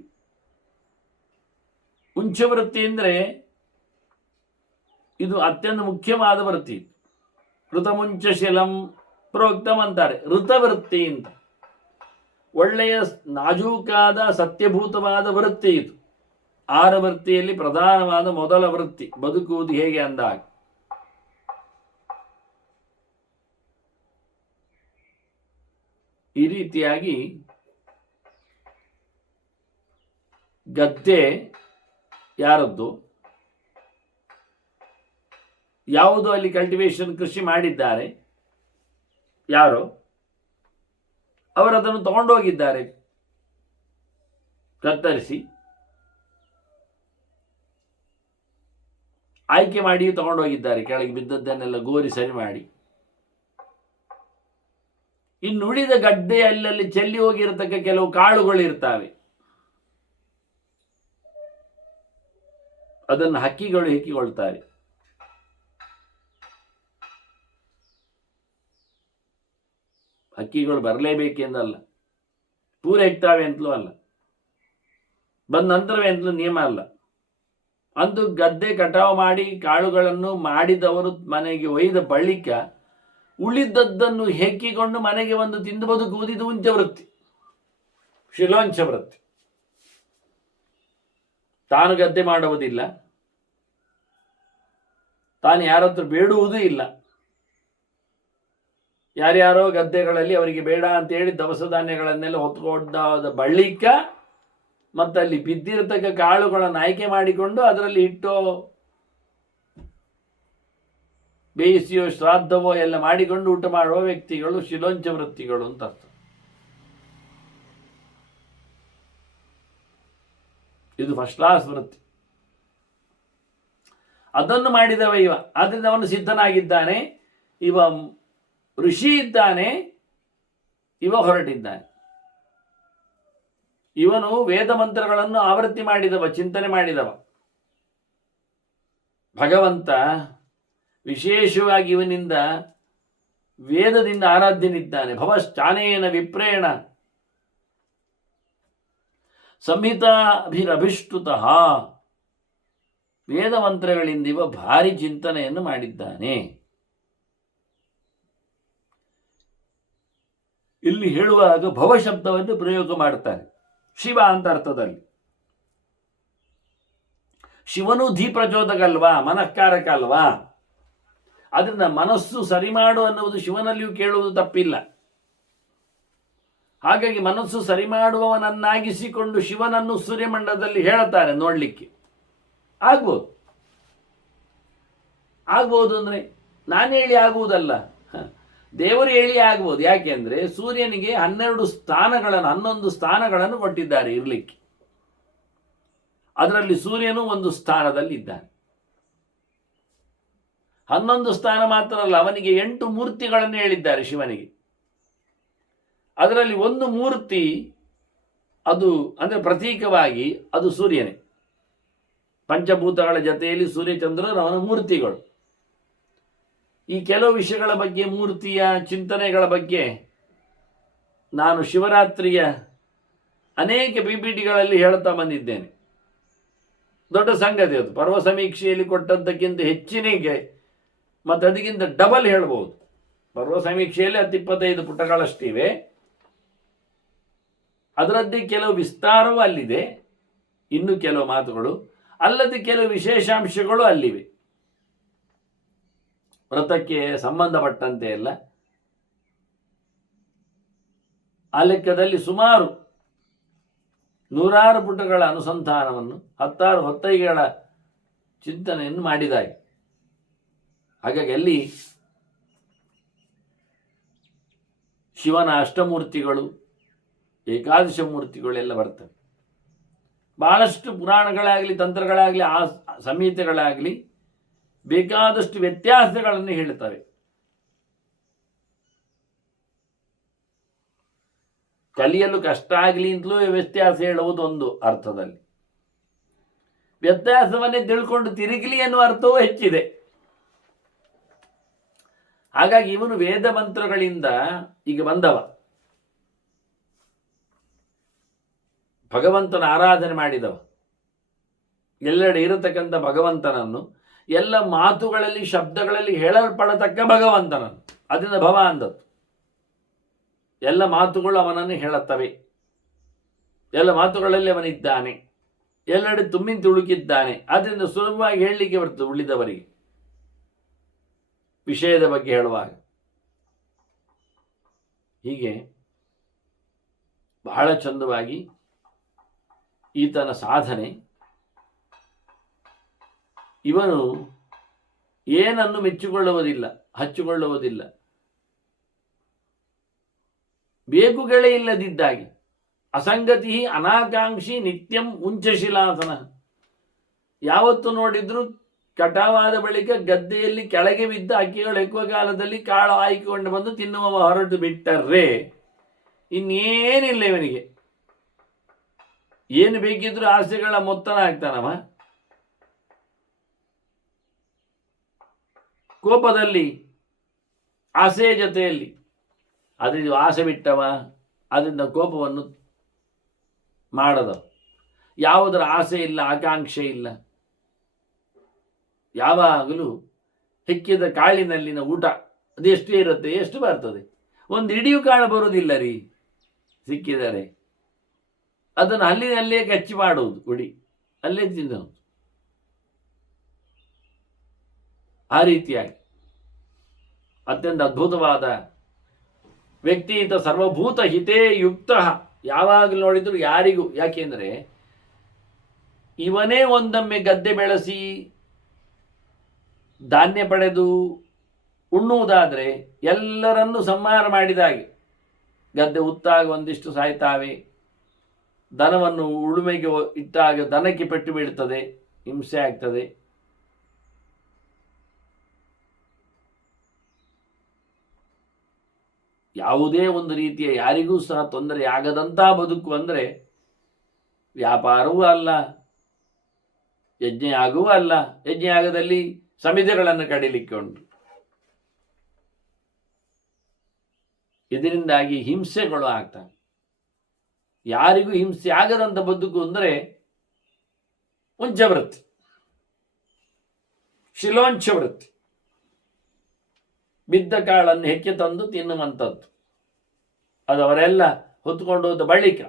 ಉಂಚ ವೃತ್ತಿ ಅಂದರೆ ಇದು ಅತ್ಯಂತ ಮುಖ್ಯವಾದ ವೃತ್ತಿ. ಋತಮುಂಚಶೀಲಂ ಪ್ರೋಕ್ತಂ ಅಂತಾರೆ. ಋತವೃತ್ತಿ ಅಂತ ಒಳ್ಳೆಯ ನಾಜೂಕಾದ ಸತ್ಯಭೂತವಾದ ವೃತ್ತಿ ಇದು. 6 ವೃತ್ತಿಯಲ್ಲಿ ಪ್ರಧಾನವಾದ ಮೊದಲ ವೃತ್ತಿ ಬದುಕುವುದು ಹೇಗೆ ಅಂದಾಗ. ಈ ರೀತಿಯಾಗಿ ಗದ್ದೆ ಯಾರದ್ದು, ಯಾವುದು ಅಲ್ಲಿ ಕಲ್ಟಿವೇಶನ್ ಕೃಷಿ ಮಾಡಿದ್ದಾರೆ ಯಾರೋ, ಅವರದನ್ನು ತಗೊಂಡೋಗಿದ್ದಾರೆ ಕತ್ತರಿಸಿ, ಆಯ್ಕೆ ಮಾಡಿಯೂ ತಗೊಂಡೋಗಿದ್ದಾರೆ. ಕೆಳಗೆ ಬಿದ್ದದ್ದನ್ನೆಲ್ಲ ಗೋರಿ ಸರಿ ಮಾಡಿ. ಇನ್ನುಳಿದ ಗಡ್ಡೆ ಅಲ್ಲಲ್ಲಿ ಚೆಲ್ಲಿ ಹೋಗಿರತಕ್ಕ ಕೆಲವು ಕಾಳುಗಳು ಇರ್ತವೆ, ಅದನ್ನು ಹಕ್ಕಿಗಳು ಹೆಕ್ಕಿಕೊಳ್ತಾರೆ. ಹಕ್ಕಿಗಳು ಬರಲೇಬೇಕೆಂದಲ್ಲ, ಪೂರ ಇಕ್ತಾವೆ ಅಂತಲೂ ಅಲ್ಲ, ಬಂದ ನಂತರವೇ ಅಂತಲೂ ನಿಯಮ ಅಲ್ಲ. ಅಂದು ಗದ್ದೆ ಕಟಾವು ಮಾಡಿ ಕಾಳುಗಳನ್ನು ಮಾಡಿದವರು ಮನೆಗೆ ಒಯ್ದ ಬಳಿಕ ಉಳಿದದ್ದನ್ನು ಹೆಕ್ಕಿಕೊಂಡು ಮನೆಗೆ ಒಂದು ತಿಂದು ಬದುಕುವುದು ಇದು ಉಂಚ ವೃತ್ತಿ, ಶಿಲೋಂಚ ವೃತ್ತಿ. ತಾನು ಗದ್ದೆ ಮಾಡುವುದಿಲ್ಲ, ತಾನು ಯಾರತ್ರ ಬೇಡುವುದೂ ಇಲ್ಲ. ಯಾರ್ಯಾರೋ ಗದ್ದೆಗಳಲ್ಲಿ ಅವರಿಗೆ ಬೇಡ ಅಂತೇಳಿ ದವಸ ಧಾನ್ಯಗಳನ್ನೆಲ್ಲ ಹೊತ್ಕೊಂಡಾದ ಬಳಿಕ ಮತ್ತಲ್ಲಿ ಬಿದ್ದಿರತಕ್ಕ ಕಾಳುಗಳನ್ನು ಆಯ್ಕೆ ಮಾಡಿಕೊಂಡು ಅದರಲ್ಲಿ ಇಟ್ಟೋ ಬೇಯಿಸಿಯೋ ಶ್ರಾದ್ದವೋ ಎಲ್ಲ ಮಾಡಿಕೊಂಡು ಊಟ ಮಾಡುವ ವ್ಯಕ್ತಿಗಳು ಶಿಲೋಂಚ ವೃತ್ತಿಗಳು ಅಂತ ಅರ್ಥ. ಇದು ಫಸ್ಟ್ ಕ್ಲಾಸ್ ವೃತ್ತಿ. ಅದನ್ನು ಮಾಡಿದವ ಇವ, ಆದ್ರಿಂದ ಅವನು ಸಿದ್ಧನಾಗಿದ್ದಾನೆ. ಇವ ಋಷಿ ಇದ್ದಾನೆ, ಇವ ಹೊರಟಿದ್ದಾನೆ. ಇವನು ವೇದ ಮಂತ್ರಗಳನ್ನು ಆವೃತ್ತಿ ಮಾಡಿದವ, ಚಿಂತನೆ ಮಾಡಿದವ. ಭಗವಂತ ವಿಶೇಷವಾಗಿ ಇವನಿಂದ ವೇದದಿಂದ ಆರಾಧ್ಯನಿದ್ದಾನೆ. ಭವಶ್ಚಾನೇನ ವಿಪ್ರೇಣ ಸಂಹಿತಾಭಿರಭಿಷ್ಟುತಃ. ವೇದ ಮಂತ್ರಗಳಿಂದ ಇವ ಭಾರಿ ಚಿಂತನೆಯನ್ನು ಮಾಡಿದ್ದಾನೆ. ಇಲ್ಲಿ ಹೇಳುವಾಗ ಭವ ಶಬ್ದವನ್ನು ಪ್ರಯೋಗ ಮಾಡ್ತಾರೆ, ಶಿವ ಅಂತ ಅರ್ಥದಲ್ಲಿ. ಶಿವನು ಧೀ ಪ್ರಚೋದಕ ಅಲ್ವಾ, ಮನಃಕಾರಕ ಅಲ್ವಾ. ಅದರಿಂದ ಮನಸ್ಸು ಸರಿ ಮಾಡು ಅನ್ನುವುದು ಶಿವನಲ್ಲಿಯೂ ಕೇಳುವುದು ತಪ್ಪಿಲ್ಲ. ಹಾಗಾಗಿ ಮನಸ್ಸು ಸರಿ ಮಾಡುವವನನ್ನಾಗಿಸಿಕೊಂಡು ಶಿವನನ್ನು ಸೂರ್ಯಮಂಡಲದಲ್ಲಿ ಹೇಳುತ್ತಾರೆ ನೋಡ್ಲಿಕ್ಕೆ. ಆಗ್ಬೋದು ಅಂದ್ರೆ ನಾನು ಹೇಳಿ ಆಗುವುದಲ್ಲ, ದೇವರು ಹೇಳಿ ಆಗ್ಬೋದು. ಯಾಕೆಂದ್ರೆ ಸೂರ್ಯನಿಗೆ 11 ಸ್ಥಾನಗಳನ್ನು ಕೊಟ್ಟಿದ್ದಾರೆ ಇರಲಿಕ್ಕೆ. ಅದರಲ್ಲಿ ಸೂರ್ಯನು ಒಂದು ಸ್ಥಾನದಲ್ಲಿ ಇದ್ದಾನೆ. 11 ಸ್ಥಾನ ಮಾತ್ರ ಅಲ್ಲ, ಅವನಿಗೆ 8 ಮೂರ್ತಿಗಳನ್ನು ಹೇಳಿದ್ದಾರೆ ಶಿವನಿಗೆ. ಅದರಲ್ಲಿ ಒಂದು ಮೂರ್ತಿ ಅದು ಅಂದರೆ ಪ್ರತೀಕವಾಗಿ ಅದು ಸೂರ್ಯನೇ. ಪಂಚಭೂತಗಳ ಜೊತೆಯಲ್ಲಿ ಸೂರ್ಯಚಂದ್ರರು ಅವನ ಮೂರ್ತಿಗಳು. ಈ ಕೆಲವು ವಿಷಯಗಳ ಬಗ್ಗೆ, ಮೂರ್ತಿಯ ಚಿಂತನೆಗಳ ಬಗ್ಗೆ ನಾನು ಶಿವರಾತ್ರಿಯ ಅನೇಕ PPTಗಳಲ್ಲಿ ಹೇಳ್ತಾ ಬಂದಿದ್ದೇನೆ. ದೊಡ್ಡ ಸಂಗತಿ ಅದು. ಪರ್ವ ಸಮೀಕ್ಷೆಯಲ್ಲಿ ಕೊಟ್ಟದ್ದಕ್ಕಿಂತ ಹೆಚ್ಚಿನಿಗೆ ಮತ್ತು ಅದಕ್ಕಿಂತ ಡಬಲ್ ಹೇಳ್ಬೋದು. ಪರ್ವ ಸಮೀಕ್ಷೆಯಲ್ಲಿ 10-25 ಪುಟಗಳಷ್ಟಿವೆ. ಅದರದ್ದೇ ಕೆಲವು ವಿಸ್ತಾರವೂ ಅಲ್ಲಿದೆ, ಇನ್ನು ಕೆಲವು ಮಾತುಗಳು. ಅಲ್ಲದೆ ಕೆಲವು ವಿಶೇಷಾಂಶಗಳು ಅಲ್ಲಿವೆ. ವ್ರತಕ್ಕೆ ಸಂಬಂಧಪಟ್ಟಂತೆ ಎಲ್ಲ ಆ ಲೆಕ್ಕದಲ್ಲಿ ಸುಮಾರು 100 ಪುಟಗಳ ಅನುಸಂಧಾನವನ್ನು 10 ಹೊತ್ತೈಗಳ ಚಿಂತನೆಯನ್ನು ಮಾಡಿದಾಗೆ. ಹಾಗಾಗಿ ಅಲ್ಲಿ ಶಿವನ ಅಷ್ಟಮೂರ್ತಿಗಳು, ಏಕಾದಶ ಮೂರ್ತಿಗಳೆಲ್ಲ ಬರ್ತವೆ. ಬಹಳಷ್ಟು ಪುರಾಣಗಳಾಗಲಿ, ತಂತ್ರಗಳಾಗಲಿ, ಆ ಸಂಹಿತೆಗಳಾಗಲಿ ಬೇಕಾದಷ್ಟು ವ್ಯತ್ಯಾಸಗಳನ್ನು ಹೇಳ್ತವೆ. ಕಲಿಯಲು ಕಷ್ಟ ಆಗಲಿ ಅಂತಲೂ ವ್ಯತ್ಯಾಸ ಹೇಳುವುದು ಒಂದು ಅರ್ಥದಲ್ಲಿ, ವ್ಯತ್ಯಾಸವನ್ನೇ ತಿಳ್ಕೊಂಡು ತಿರುಗಲಿ ಎನ್ನುವ ಅರ್ಥವೂ ಹೆಚ್ಚಿದೆ. ಹಾಗಾಗಿ ಇವನು ವೇದ ಮಂತ್ರಗಳಿಂದ ಈಗ ಬಂದವ, ಭಗವಂತನ ಆರಾಧನೆ ಮಾಡಿದವ, ಎಲ್ಲೆಡೆ ಇರತಕ್ಕಂಥ ಭಗವಂತನನ್ನು ಎಲ್ಲ ಮಾತುಗಳಲ್ಲಿ ಶಬ್ದಗಳಲ್ಲಿ ಹೇಳಲ್ಪಡತಕ್ಕ ಭಗವಂತನನ್ನು, ಅದರಿಂದ ಭವ ಅಂದದ್ದು. ಎಲ್ಲ ಮಾತುಗಳು ಅವನನ್ನು ಹೇಳುತ್ತವೆ, ಎಲ್ಲ ಮಾತುಗಳಲ್ಲಿ ಅವನಿದ್ದಾನೆ, ಎಲ್ಲೆಡೆ ತುಂಬಿ ತುಳುಕಿದ್ದಾನೆ. ಆದ್ದರಿಂದ ಸುಲಭವಾಗಿ ಹೇಳಲಿಕ್ಕೆ ಬರ್ತದೆ ಉಳಿದವರಿಗೆ ವಿಷಯದ ಬಗ್ಗೆ ಹೇಳುವಾಗ. ಹೀಗೆ ಬಹಳ ಚಂದವಾಗಿ ಈತನ ಸಾಧನೆ. ಇವನು ಏನನ್ನು ಮೆಚ್ಚಿಕೊಳ್ಳುವುದಿಲ್ಲ, ಹಚ್ಚಿಕೊಳ್ಳುವುದಿಲ್ಲ, ಬೇಗುಗಳೇ ಇಲ್ಲದಿದ್ದಾಗಿ. ಅಸಂಗತಿ ಅನಾಕಾಂಕ್ಷಿ ನಿತ್ಯಂ ಉಂಚಶಿಲಾಸನ. ಯಾವತ್ತು ನೋಡಿದ್ರು ಕಟಾವಾದ ಬಳಿಕ ಗದ್ದೆಯಲ್ಲಿ ಕೆಳಗೆ ಬಿದ್ದ ಅಕ್ಕಿಗಳು ಎಕ್ಕುವ ಕಾಲದಲ್ಲಿ ಕಾಳು ಆಯ್ಕೊಂಡು ಬಂದು ತಿನ್ನುವ ಹೊರಟು ಬಿಟ್ಟರೆ ಇನ್ನೇನಿಲ್ಲ ಇವನಿಗೆ. ಏನು ಬೇಕಿದ್ರು ಆಸೆಗಳ ಮೊತ್ತನ ಆಗ್ತಾನವ. ಕೋಪದಲ್ಲಿ ಆಸೆಯ ಜೊತೆಯಲ್ಲಿ ಅದರಿಂದ ಆಸೆ ಬಿಟ್ಟವ, ಅದರಿಂದ ಕೋಪವನ್ನು ಮಾಡದ. ಯಾವುದರ ಆಸೆ ಇಲ್ಲ, ಆಕಾಂಕ್ಷೆ ಇಲ್ಲ. ಯಾವಾಗಲೂ ಹೆಕ್ಕಿದ ಕಾಳಿನಲ್ಲಿನ ಊಟ ಅದೆಷ್ಟು ಇರುತ್ತೆ, ಎಷ್ಟು ಬರ್ತದೆ? ಒಂದು ಇಡಿಯೂ ಕಾಳು ಬರುವುದಿಲ್ಲ ರೀ. ಸಿಕ್ಕಿದರೆ ಅದನ್ನು ಹಲ್ಲಿನಲ್ಲೇ ಕಚ್ಚಿ ಮಾಡುವುದು, ಉಡಿ ಅಲ್ಲೇ ತಿನ್ನುವುದು. ಆ ರೀತಿಯಾಗಿ ಅತ್ಯಂತ ಅದ್ಭುತವಾದ ವ್ಯಕ್ತಿ ಈತ. ಸರ್ವಭೂತ ಹಿತೇ ಯುಕ್ತ. ಯಾವಾಗಲೂ ನೋಡಿದ್ರು ಯಾರಿಗೂ, ಯಾಕೆಂದರೆ ಇವನೇ ಒಂದೊಮ್ಮೆ ಗದ್ದೆ ಬೆಳೆಸಿ ಧಾನ್ಯ ಪಡೆದು ಉಣ್ಣುವುದಾದರೆ ಎಲ್ಲರನ್ನೂ ಸಂಹಾರ ಮಾಡಿದಾಗೆ. ಗದ್ದೆ ಉತ್ತಾಗ ಒಂದಿಷ್ಟು ಸಾಯ್ತಾವೆ, ದನವನ್ನು ಉಳುಮೆಗೆ ಇಟ್ಟಾಗ ದನಕ್ಕೆ ಪೆಟ್ಟು ಬೀಳ್ತದೆ, ಹಿಂಸೆ ಆಗ್ತದೆ. ಯಾವುದೇ ಒಂದು ರೀತಿಯ ಯಾರಿಗೂ ಸಹ ತೊಂದರೆ ಆಗದಂತಹ ಬದುಕು ಅಂದರೆ ವ್ಯಾಪಾರವೂ ಅಲ್ಲ, ಯಜ್ಞಯಾಗವೂ ಅಲ್ಲ. ಯಜ್ಞಯಾಗದಲ್ಲಿ ಸಮಿತಿಗಳನ್ನು ಕಡಿಲಿಕ್ಕೆ ಉಂಟು. ಇದರಿಂದಾಗಿ ಹಿಂಸೆಗಳು ಆಗ್ತವೆ. ಯಾರಿಗೂ ಹಿಂಸೆ ಆಗದಂತ ಬದುಕು ಅಂದರೆ ಉಂಚವೃತ್ತಿ, ಶಿಲೋಂಚ ವೃತ್ತಿ. ಬಿದ್ದ ಕಾಳನ್ನು ಹೆಕ್ಕಿ ತಂದು ತಿನ್ನುವಂಥದ್ದು. ಅದು ಅವರೆಲ್ಲ ಹೊತ್ಕೊಂಡು ಹೋದ ಬಳಿಕ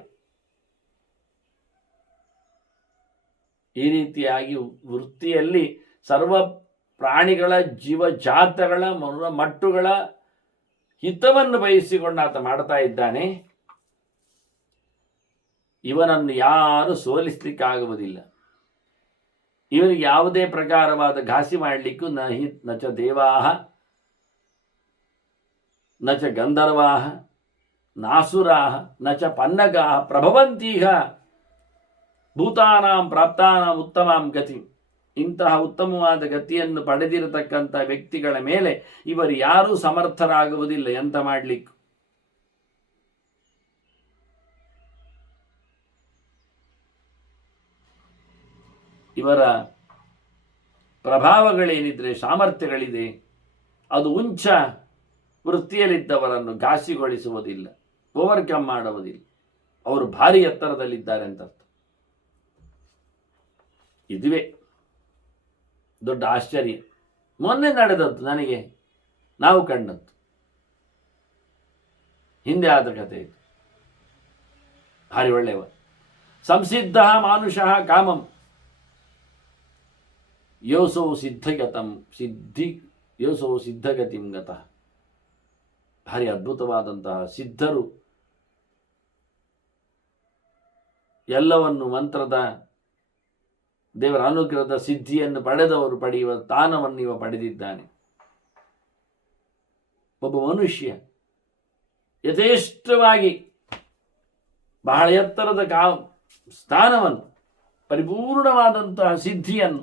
ಈ ರೀತಿಯಾಗಿ ವೃತ್ತಿಯಲ್ಲಿ ಸರ್ವ ಪ್ರಾಣಿಗಳ ಜೀವಜಾತಗಳ ಮಟ್ಟುಗಳ ಹಿತವನ್ನು ಬಯಸಿಕೊಂಡು ಆತ ಮಾಡ್ತಾ ಇದ್ದಾನೆ. ಇವನನ್ನು ಯಾರು ಸೋಲಿಸ್ಲಿಕ್ಕಾಗುವುದಿಲ್ಲ. ಇವನಿಗೆ ಯಾವುದೇ ಪ್ರಕಾರವಾದ ಘಾಸಿ ಮಾಡಲಿಕ್ಕೂ ನಚ ದೇವಾಹ ನಚ ಗಂಧರ್ವಾಹ ನಾಸುರಾಹ ನಚ ಪನ್ನಗಾಹ ಪ್ರಭವಂತೀಹ ಭೂತಾನಾಂ ಪ್ರಾಪ್ತಾನಾಂ ಉತ್ತಮಾಂ ಗತಿ. ಇಂತಹ ಉತ್ತಮವಾದ ಗತಿಯನ್ನು ಪಡೆದಿರತಕ್ಕಂಥ ವ್ಯಕ್ತಿಗಳ ಮೇಲೆ ಇವರು ಯಾರೂ ಸಮರ್ಥರಾಗುವುದಿಲ್ಲ ಎಂತ ಮಾಡಲಿಕ್ಕೂ. ಇವರ ಪ್ರಭಾವಗಳೇನಿದ್ರೆ, ಸಾಮರ್ಥ್ಯಗಳಿದೆ, ಅದು ಉಂಚ ವೃತ್ತಿಯಲ್ಲಿದ್ದವರನ್ನು ಘಾಸಿಗೊಳಿಸುವುದಿಲ್ಲ, ಓವರ್ಕಮ್ ಮಾಡುವುದಿಲ್ಲ. ಅವರು ಭಾರಿ ಎತ್ತರದಲ್ಲಿದ್ದಾರೆ ಅಂತ ಅರ್ಥ. ಇದುವೇ ದೊಡ್ಡ ಆಶ್ಚರ್ಯ. ಮೊನ್ನೆ ನಡೆದದ್ದು, ನನಗೆ ನಾವು ಕಂಡದ್ದು, ಹಿಂದೆ ಆದ ಕಥೆ ಇದು. ಭಾರಿ ಒಳ್ಳೆಯವ. ಸಂಸಿದ್ಧ ಮಾನುಷಃ ಕಾಮಂ ಯೋಸೌ ಸಿದ್ಧಗತಂ ಯೋಸೌ ಸಿದ್ಧಗತಿಂ ಗತಃ. ಭಾರಿ ಅದ್ಭುತವಾದಂತಹ ಸಿದ್ಧರು, ಎಲ್ಲವನ್ನು ಮಂತ್ರದ ದೇವರ ಅನುಗ್ರಹದ ಸಿದ್ಧಿಯನ್ನು ಪಡೆದವರು ಪಡೆಯುವ ಸ್ಥಾನವನ್ನು ಇವ ಪಡೆದಿದ್ದಾನೆ. ಒಬ್ಬ ಮನುಷ್ಯ ಯಥೇಷ್ಟವಾಗಿ ಬಹಳ ಎತ್ತರದ ಸ್ಥಾನವನ್ನು, ಪರಿಪೂರ್ಣವಾದಂತಹ ಸಿದ್ಧಿಯನ್ನು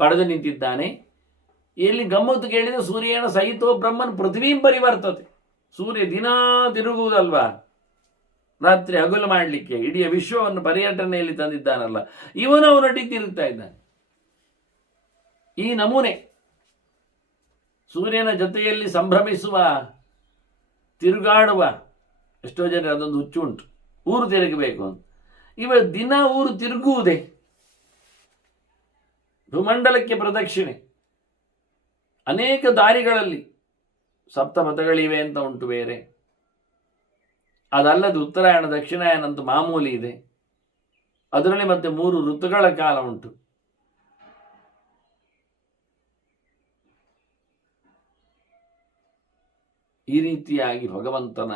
ಪಡೆದು ನಿಂತಿದ್ದಾನೆ. ಎಲ್ಲಿ ಗಮ್ಮತ್ತು ಕೇಳಿದ ಸೂರ್ಯನ ಸಹಿತೋ ಬ್ರಹ್ಮನ್ ಪೃಥ್ವೀಂ ಪರಿವರ್ತತೆ. ಸೂರ್ಯ ದಿನಾ ತಿರುಗುವುದಲ್ವಾ, ರಾತ್ರಿ ಹಗಲು ಮಾಡಲಿಕ್ಕೆ ಇಡೀ ವಿಶ್ವವನ್ನು ಪರ್ಯಟನೆಯಲ್ಲಿ ತಂದಿದ್ದಾನಲ್ಲ, ಇವನು ನಟಿ ತಿರುಗ್ತಾ ಇದ್ದಾನೆ. ಈ ನಮೂನೆ ಸೂರ್ಯನ ಜೊತೆಯಲ್ಲಿ ಸಂಭ್ರಮಿಸುವ, ತಿರುಗಾಡುವ ಎಷ್ಟೋ ಜನ ಅದೊಂದು ಹುಚ್ಚು ಉಂಟು, ಊರು ತಿರುಗಬೇಕು ಅಂತ. ಇವ ದಿನ ಊರು ತಿರುಗುವುದೇ, ಭೂಮಂಡಲಕ್ಕೆ ಪ್ರದಕ್ಷಿಣೆ, ಅನೇಕ ದಾರಿಗಳಲ್ಲಿ ಸಪ್ತಪಥಗಳಿವೆ ಅಂತ ಉಂಟು ಬೇರೆ. ಅದಲ್ಲದೆ ಉತ್ತರಾಯಣ ದಕ್ಷಿಣಾಯನ ಅಂತೂ ಮಾಮೂಲಿ ಇದೆ. ಅದರಲ್ಲಿ ಮತ್ತೆ 3 ಋತುಗಳ ಕಾಲ ಉಂಟು. ಈ ರೀತಿಯಾಗಿ ಭಗವಂತನ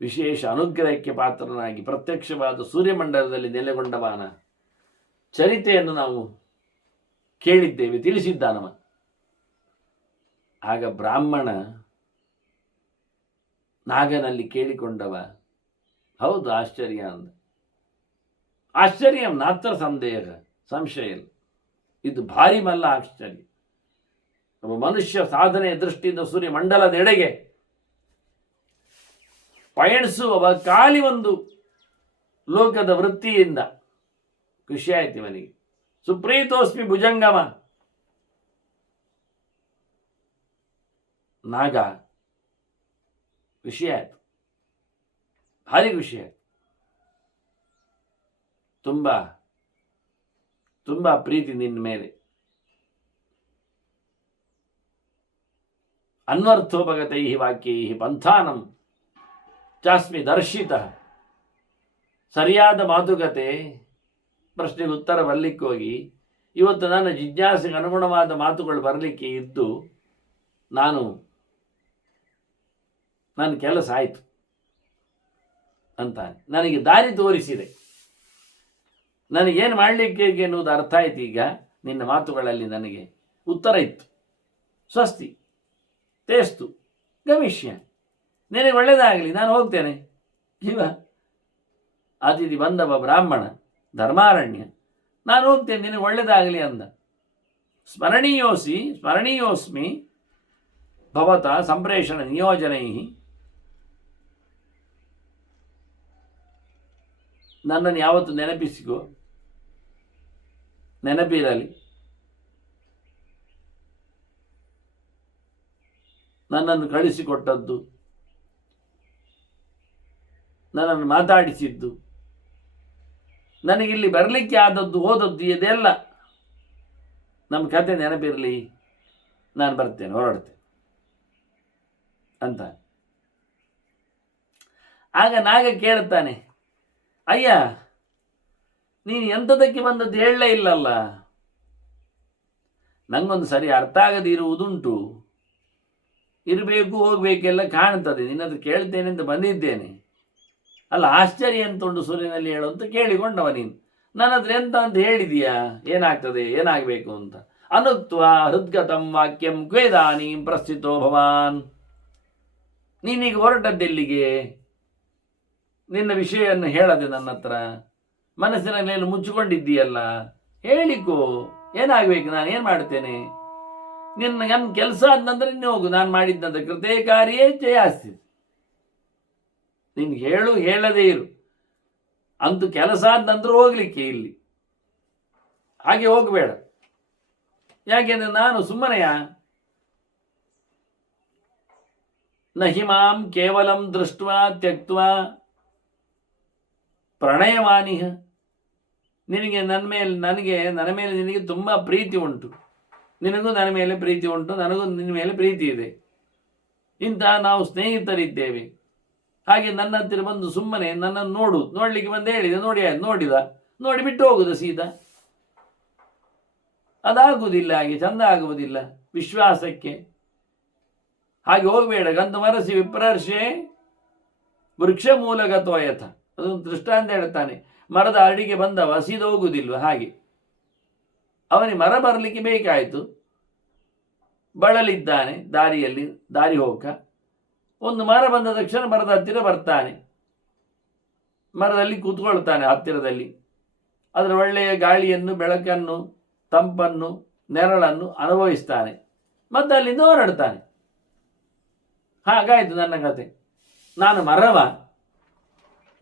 ವಿಶೇಷ ಅನುಗ್ರಹಕ್ಕೆ ಪಾತ್ರನಾಗಿ ಪ್ರತ್ಯಕ್ಷವಾದ ಸೂರ್ಯಮಂಡಲದಲ್ಲಿ ನೆಲೆಗೊಂಡವನ ಚರಿತೆಯನ್ನು ನಾವು ಕೇಳಿದ್ದೇವೆ, ತಿಳಿಸಿದ್ದಾನವ. ಆಗ ಬ್ರಾಹ್ಮಣ ನಾಗನಲ್ಲಿ ಕೇಳಿಕೊಂಡವ, ಹೌದು ಆಶ್ಚರ್ಯ ಅಂದ. ಆಶ್ಚರ್ಯ ನಾತ್ರ ಸಂಶಯ ಇಲ್ಲ, ಇದು ಭಾರಿ ಮಲ್ಲ ಆಶ್ಚರ್ಯ. ಒಬ್ಬ ಮನುಷ್ಯ ಸಾಧನೆಯ ದೃಷ್ಟಿಯಿಂದ ಸೂರ್ಯಮಂಡಲದೆಡೆಗೆ ಪಯಣಿಸುವ ಖಾಲಿ ಒಂದು ಲೋಕದ ವೃತ್ತಿಯಿಂದ ಖುಷಿಯಾಯ್ತು ಇವನಿಗೆ. ಸುಪ್ರೀತೋಸ್ಮಿ ಭುಜಂಗಮ. ನಾಗ ಖುಷಿ ಆಯ್ತು, ಭಾರಿ ಖುಷಿ ಆಯ್ತು. ತುಂಬಾ ತುಂಬಾ ಪ್ರೀತಿ ನಿನ್ನ ಮೇಲೆ. ಅನ್ವರ್ಥೋಪಗತೈ ವಾಕ್ಯೈ ಪಂಥಾನಂ ಚಾಸ್ಮಿ ದರ್ಶಿತ. ಸರಿಯಾದ ಮಾತುಕತೆ, ಪ್ರಶ್ನೆಗೆ ಉತ್ತರ ಬರಲಿಕ್ಕೆ ಹೋಗಿ ಇವತ್ತು ನನ್ನ ಜಿಜ್ಞಾಸೆಗೆ ಅನುಗುಣವಾದ ಮಾತುಗಳು ಬರಲಿಕ್ಕೆ ಇದ್ದು ನನ್ನ ಕೆಲಸ ಆಯಿತು ಅಂತಾನೆ. ನನಗೆ ದಾರಿ ತೋರಿಸಿದೆ, ನನಗೇನು ಮಾಡಲಿಕ್ಕೆ ಎನ್ನುವುದು ಅರ್ಥ ಆಯ್ತು. ಈಗ ನಿನ್ನ ಮಾತುಗಳಲ್ಲಿ ನನಗೆ ಉತ್ತರ ಇತ್ತು. ಸ್ವಸ್ತಿ ತೇಸ್ತು ಗಮಿಷ್ಯ, ನಿನಗೆ ಒಳ್ಳೆಯದಾಗಲಿ, ನಾನು ಹೋಗ್ತೇನೆ. ಇವ ಅತಿಥಿ ಬಂದವ ಬ್ರಾಹ್ಮಣ ಧರ್ಮಾರಣ್ಯ, ನಾನು ಹೋಗ್ತೇನೆ, ನಿನಗೆ ಒಳ್ಳೆಯದಾಗಲಿ ಅಂದ. ಸ್ಮರಣೀಯೋಸ್ಮಿ ಭವತ ಸಂಪ್ರೇಷಣ ನಿಯೋಜನೈ. ನನ್ನನ್ನು ಯಾವತ್ತು ನೆನಪಿಸಿಕೋ, ನೆನಪಿರಲಿ. ನನ್ನನ್ನು ಕಳಿಸಿಕೊಟ್ಟದ್ದು, ನನ್ನನ್ನು ಮಾತಾಡಿಸಿದ್ದು, ನನಗಿಲ್ಲಿ ಬರಲಿಕ್ಕೆ ಆದದ್ದು, ಹೋದದ್ದು, ಇದೆಲ್ಲ ನಮ್ಮ ಕತೆ ನೆನಪಿರಲಿ. ನಾನು ಬರ್ತೇನೆ, ಹೊರಡ್ತೇನೆ ಅಂತ. ಆಗ ನಾಗ ಕೇಳ್ತಾನೆ, ಅಯ್ಯ ನೀನು ಎಂಥದಕ್ಕೆ ಬಂದದ್ದು ಹೇಳಲೇ ಇಲ್ಲಲ್ಲ. ನಂಗೊಂದು ಸರಿ ಅರ್ಥ ಆಗದೆ ಇರುವುದುಂಟು, ಇರಬೇಕು ಹೋಗಬೇಕೆಲ್ಲ ಕಾಣ್ತದೆ, ನಿನ್ನದು ಕೇಳ್ತೇನೆ ಅಂತ ಬಂದಿದ್ದೇನೆ. ಅಲ್ಲ ಆಶ್ಚರ್ಯ ಅಂತ ಉಂಟು ಸೂರ್ಯನಲ್ಲಿ ಹೇಳು ಅಂತ ಕೇಳಿಕೊಂಡವ ನೀನು. ನನ್ನ ಹತ್ರ ಎಂತ ಅಂತ ಹೇಳಿದೀಯಾ, ಏನಾಗ್ತದೆ ಏನಾಗಬೇಕು ಅಂತ. ಅನುಕ್ತ್ವ ಹೃದ್ಗತಂ ವಾಕ್ಯಂ ಕ್ವೇದಾನೀಂ ಪ್ರಸ್ಥಿತೋ ಭವಾನ್. ನೀನೀಗ ಹೊರಟದ್ದೆಲ್ಲಿಗೆ? ನಿನ್ನ ವಿಷಯವನ್ನು ಹೇಳದೆ ನನ್ನ ಹತ್ರ, ಮನಸ್ಸಿನಲ್ಲಿ ಮುಚ್ಚಿಕೊಂಡಿದ್ದೀಯಲ್ಲ, ಹೇಳಿಕೋ, ಏನಾಗಬೇಕು, ನಾನು ಏನು ಮಾಡ್ತೇನೆ? ನನ್ನ ಕೆಲಸ ಆದ್ನಂದ್ರೆ ನೀನು ಹೋಗು, ನಾನು ಮಾಡಿದ್ದಂತ ಕೃತೇ ಕಾರ್ಯೇ ಜಯಾಸ್ತಿ. ನಿನ್ಗೆ ಹೇಳದೇ ಇರು, ಅಂತೂ ಕೆಲಸ ಆದ್ನಂದ್ರೆ ಹೋಗ್ಲಿಕ್ಕೆ ಇಲ್ಲಿ, ಹಾಗೆ ಹೋಗಬೇಡ. ಯಾಕೆಂದ್ರೆ ನಾನು ಸುಮ್ಮನೆಯ ನಹಿಮಾಂ ಕೇವಲಂ ದೃಷ್ಟ ತ್ಯಕ್ತ ಪ್ರಣಯವಾನಿಹ. ನಿನಗೆ ನನ್ನ ಮೇಲೆ ನಿನಗೆ ತುಂಬ ಪ್ರೀತಿ ಉಂಟು, ನಿನಗೂ ನನ್ನ ಮೇಲೆ ಪ್ರೀತಿ ಉಂಟು, ನನಗೂ ನಿನ್ನ ಮೇಲೆ ಪ್ರೀತಿ ಇದೆ. ಇಂತಹ ನಾವು ಸ್ನೇಹಿತರಿದ್ದೇವೆ. ಹಾಗೆ ನನ್ನ ಹತ್ತಿರ ಬಂದು ಸುಮ್ಮನೆ ನನ್ನನ್ನು ನೋಡಲಿಕ್ಕೆ ಬಂದು ಹೇಳಿದೆ, ನೋಡಿದ, ನೋಡಿ ಬಿಟ್ಟು ಹೋಗುದು ಸೀದಾ. ಅದಾಗುವುದಿಲ್ಲ, ಹಾಗೆ ಚಂದ ಆಗುವುದಿಲ್ಲ ವಿಶ್ವಾಸಕ್ಕೆ. ಹಾಗೆ ಹೋಗಬೇಡ. ಗಂಧ ಮರಸಿ ವಿಪ್ರರ್ಷೆ ವೃಕ್ಷ ಮೂಲಗತೋ ಯಥ. ಅದೊಂದು ದೃಷ್ಟಾಂತ ಹೇಳ್ತಾನೆ. ಮರದ ಅಡಿಗೆ ಬಂದವ ಹಸಿದೋಗುವುದಿಲ್ವ ಹಾಗೆ. ಅವನಿಗೆ ಮರ ಬರಲಿಕ್ಕೆ ಬೇಕಾಯಿತು. ಬಳಲಿದ್ದಾನೆ ದಾರಿಯಲ್ಲಿ, ದಾರಿ ಹೋಗ ಒಂದು ಮರ ಬಂದ ತಕ್ಷಣ ಮರದ ಹತ್ತಿರ ಬರ್ತಾನೆ. ಮರದಲ್ಲಿ ಕೂತ್ಕೊಳ್ತಾನೆ ಹತ್ತಿರದಲ್ಲಿ. ಅದರ ಒಳ್ಳೆಯ ಗಾಳಿಯನ್ನು, ಬೆಳಕನ್ನು, ತಂಪನ್ನು, ನೆರಳನ್ನು ಅನುಭವಿಸ್ತಾನೆ. ಮತ್ತೆ ಅಲ್ಲಿಂದ ಹೊರಡ್ತಾನೆ. ಹಾಗಾಯಿತು ನನ್ನ ಕತೆ. ನಾನು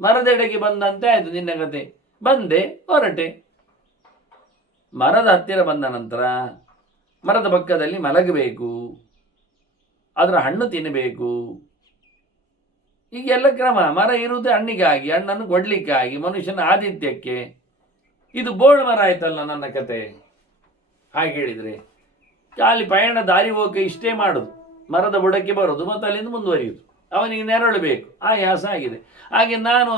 ಮರದೆಡೆಗೆ ಬಂದಂತೆ ಆಯಿತು ನಿನ್ನ ಕತೆ. ಬಂದೆ, ಹೊರಟೆ. ಮರದ ಹತ್ತಿರ ಬಂದ ನಂತರ ಮರದ ಪಕ್ಕದಲ್ಲಿ ಮಲಗಬೇಕು, ಅದರ ಹಣ್ಣು ತಿನ್ನಬೇಕು. ಈಗೆಲ್ಲ ಕ್ರಮ. ಮರ ಇರುವುದು ಹಣ್ಣಿಗಾಗಿ, ಹಣ್ಣನ್ನು ಕೊಡ್ಲಿಕ್ಕಾಗಿ, ಮನುಷ್ಯನ ಆದಿತ್ಯಕ್ಕೆ. ಇದು ಬೋಳು ಮರ ಆಯ್ತಲ್ಲ ನನ್ನ ಕತೆ. ಹಾಗೆ ಹೇಳಿದರೆ ಖಾಲಿ ಪಯಣ ದಾರಿ ಹೋಗಕ್ಕೆ ಇಷ್ಟೇ ಮಾಡೋದು. ಮರದ ಬುಡಕ್ಕೆ ಬರೋದು ಮತ್ತು ಅಲ್ಲಿಂದ ಮುಂದುವರಿಯುವುದು. ಅವನಿಗೆ ನೆರಳು ಬೇಕು, ಆಯಾಸ ಆಗಿದೆ. ಹಾಗೆ ನಾನು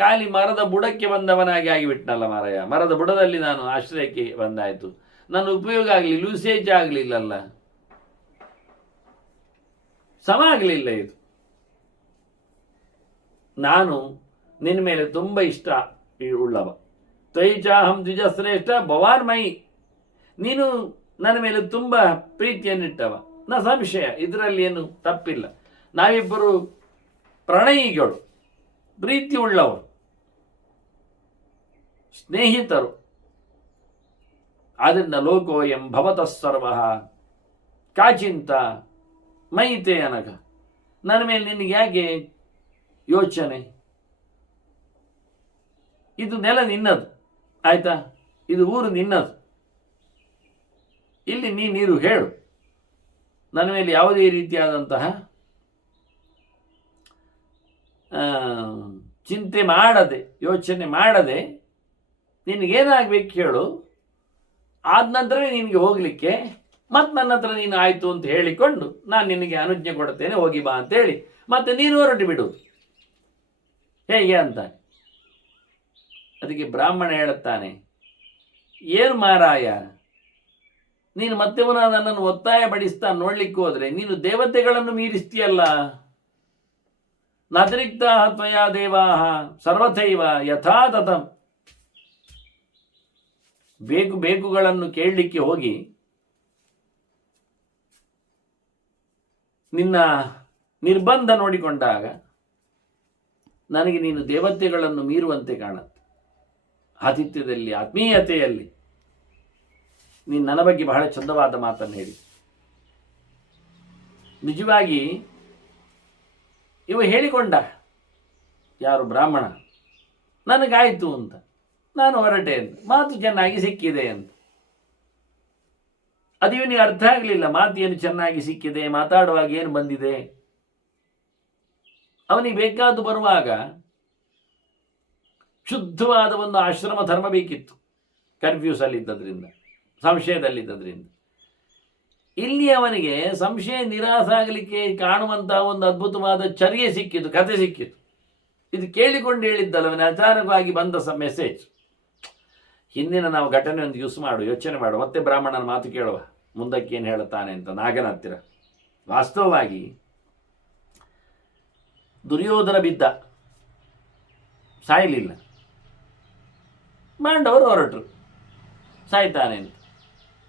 ಖಾಲಿ ಮರದ ಬುಡಕ್ಕೆ ಬಂದವನಾಗಿ ಆಗಿಬಿಟ್ನಲ್ಲ ಮಾರಾಯ. ಮರದ ಬುಡದಲ್ಲಿ ನಾನು ಆಶ್ರಯಕ್ಕೆ ಬಂದಾಯಿತು. ನನ್ನ ಉಪಯೋಗ ಆಗಲಿ, ಲೂಸೇಜ್ ಆಗಲಿಲ್ಲಲ್ಲ, ಸಮ ಆಗಲಿಲ್ಲ. ಇದು ನಾನು ನಿನ್ನ ಮೇಲೆ ತುಂಬ ಇಷ್ಟ ಉಳ್ಳವ. ತ್ವಯಿಚಾಹಂ ದ್ವಿಜಶ್ರೇಷ್ಠ ಭವಾನ್ ಮೈ. ನೀನು ನನ್ನ ಮೇಲೆ ತುಂಬ ಪ್ರೀತಿಯನ್ನಿಟ್ಟವ, ನ ಸಂಶಯ, ಇದರಲ್ಲಿ ಏನು ತಪ್ಪಿಲ್ಲ. ನಾವಿಬ್ಬರು ಪ್ರಣಯಿಗಳು, ಪ್ರೀತಿ ಉಳ್ಳವರು, ಸ್ನೇಹಿತರು. ಆದ್ದರಿಂದ ಲೋಕೋಯಂ ಭವತಃ ಸರ್ವಃ ಕಾಚಿಂತ ಮೈತೆ ಅನಗ. ನನ್ನ ಮೇಲೆ ನಿನಗೆ ಯಾಕೆ ಯೋಚನೆ? ಇದು ನೆಲ ನಿನ್ನದು, ಆಯ್ತಾ? ಇದು ಊರು ನಿನ್ನದು. ಇಲ್ಲಿ ನೀರು ಹೇಳು. ನನ್ನ ಮೇಲೆ ಯಾವುದೇ ರೀತಿಯಾದಂತಹ ಚಿಂತೆ ಮಾಡದೆ, ಯೋಚನೆ ಮಾಡದೆ ನಿನಗೇನಾಗಬೇಕು ಹೇಳು. ಆದ ನಂತರವೇ ನಿನಗೆ ಹೋಗಲಿಕ್ಕೆ. ಮತ್ತು ನನ್ನ ಹತ್ರ ನೀನು ಆಯಿತು ಅಂತ ಹೇಳಿಕೊಂಡು ನಾನು ನಿನಗೆ ಅನುಜ್ಞೆ ಕೊಡ್ತೇನೆ, ಹೋಗಿ ಬಾ ಅಂತೇಳಿ ಮತ್ತೆ ನೀನು ಹೊರಟು ಬಿಡುವುದು. ಹೇಗೆ ಅಂತಾನೆ. ಅದಕ್ಕೆ ಬ್ರಾಹ್ಮಣ ಹೇಳುತ್ತಾನೆ, ಏನು ಮಾರಾಯ, ನೀನು ಮತ್ತೆ ಪುನಃ ನನ್ನನ್ನು ಒತ್ತಾಯ ಪಡಿಸ್ತಾ ನೋಡ್ಲಿಕ್ಕೆ ಹೋದರೆ ನೀನು ದೇವತೆಗಳನ್ನು ಮೀರಿಸ್ತೀಯಲ್ಲ. ನತಿರಿಕ್ತ ತ್ವಯಾ ದೇವಾ ಸರ್ವಥೈವ ಯಥಾ ತಥಂ. ಬೇಕುಗಳನ್ನು ಕೇಳಲಿಕ್ಕೆ ಹೋಗಿ ನಿನ್ನ ನಿರ್ಬಂಧ ನೋಡಿಕೊಂಡಾಗ ನನಗೆ ನೀನು ದೇವತೆಗಳನ್ನು ಮೀರುವಂತೆ ಕಾಣುತ್ತೆ. ಆತಿಥ್ಯದಲ್ಲಿ, ಆತ್ಮೀಯತೆಯಲ್ಲಿ ನೀನು ನನ್ನ ಬಗ್ಗೆ ಬಹಳ ಚಂದವಾದ ಮಾತನ್ನು ಹೇಳಿ. ನಿಜವಾಗಿ ಇವ ಹೇಳಿಕೊಂಡ, ಯಾರು ಬ್ರಾಹ್ಮಣ, ನನಗಾಯಿತು ಅಂತ, ನಾನು ಹೊರಟೆ ಅಂತ, ಮಾತು ಚೆನ್ನಾಗಿ ಸಿಕ್ಕಿದೆ ಅಂತ. ಅದು ಇವನಿಗೆ ಅರ್ಥ ಆಗಲಿಲ್ಲ. ಮಾತು ಏನು ಚೆನ್ನಾಗಿ ಸಿಕ್ಕಿದೆ, ಮಾತಾಡುವಾಗ ಏನು ಬಂದಿದೆ. ಅವನಿಗೆ ಬೇಕಾದ್ದು ಬರುವಾಗ ಶುದ್ಧವಾದ ಒಂದು ಆಶ್ರಮ ಧರ್ಮ ಬೇಕಿತ್ತು. ಕನ್ಫ್ಯೂಸ್ ಅಲ್ಲಿದ್ದದ್ರಿಂದ, ಸಂಶಯದಲ್ಲಿದ್ದದ್ರಿಂದ. ಇಲ್ಲಿ ಅವನಿಗೆ ಸಂಶಯ ನಿರಾಸ ಆಗಲಿಕ್ಕೆ ಕಾಣುವಂತಹ ಒಂದು ಅದ್ಭುತವಾದ ಚರ್ಯೆ ಸಿಕ್ಕಿತು, ಕಥೆ ಸಿಕ್ಕಿತು. ಇದು ಕೇಳಿಕೊಂಡು ಹೇಳಿದ್ದಲ್ಲ, ಅವನ ಅಚಾನಕವಾಗಿ ಬಂದ ಮೆಸೇಜ್. ಹಿಂದಿನ ನಾವು ಘಟನೆ ಒಂದು ಯೂಸ್ ಮಾಡು, ಯೋಚನೆ ಮಾಡು, ಮತ್ತೆ ಬ್ರಾಹ್ಮಣನ ಮಾತು ಕೇಳುವ, ಮುಂದಕ್ಕೆ ಏನು ಹೇಳುತ್ತಾನೆ ಅಂತ ನಾಗನ ಹತ್ತಿರ. ವಾಸ್ತವವಾಗಿ ದುರ್ಯೋಧನ ಬಿದ್ದ, ಸಾಯಲಿಲ್ಲ. ಪಾಂಡವರು ಹೊರಟರು, ಸಾಯ್ತಾನೆ ಅಂತ.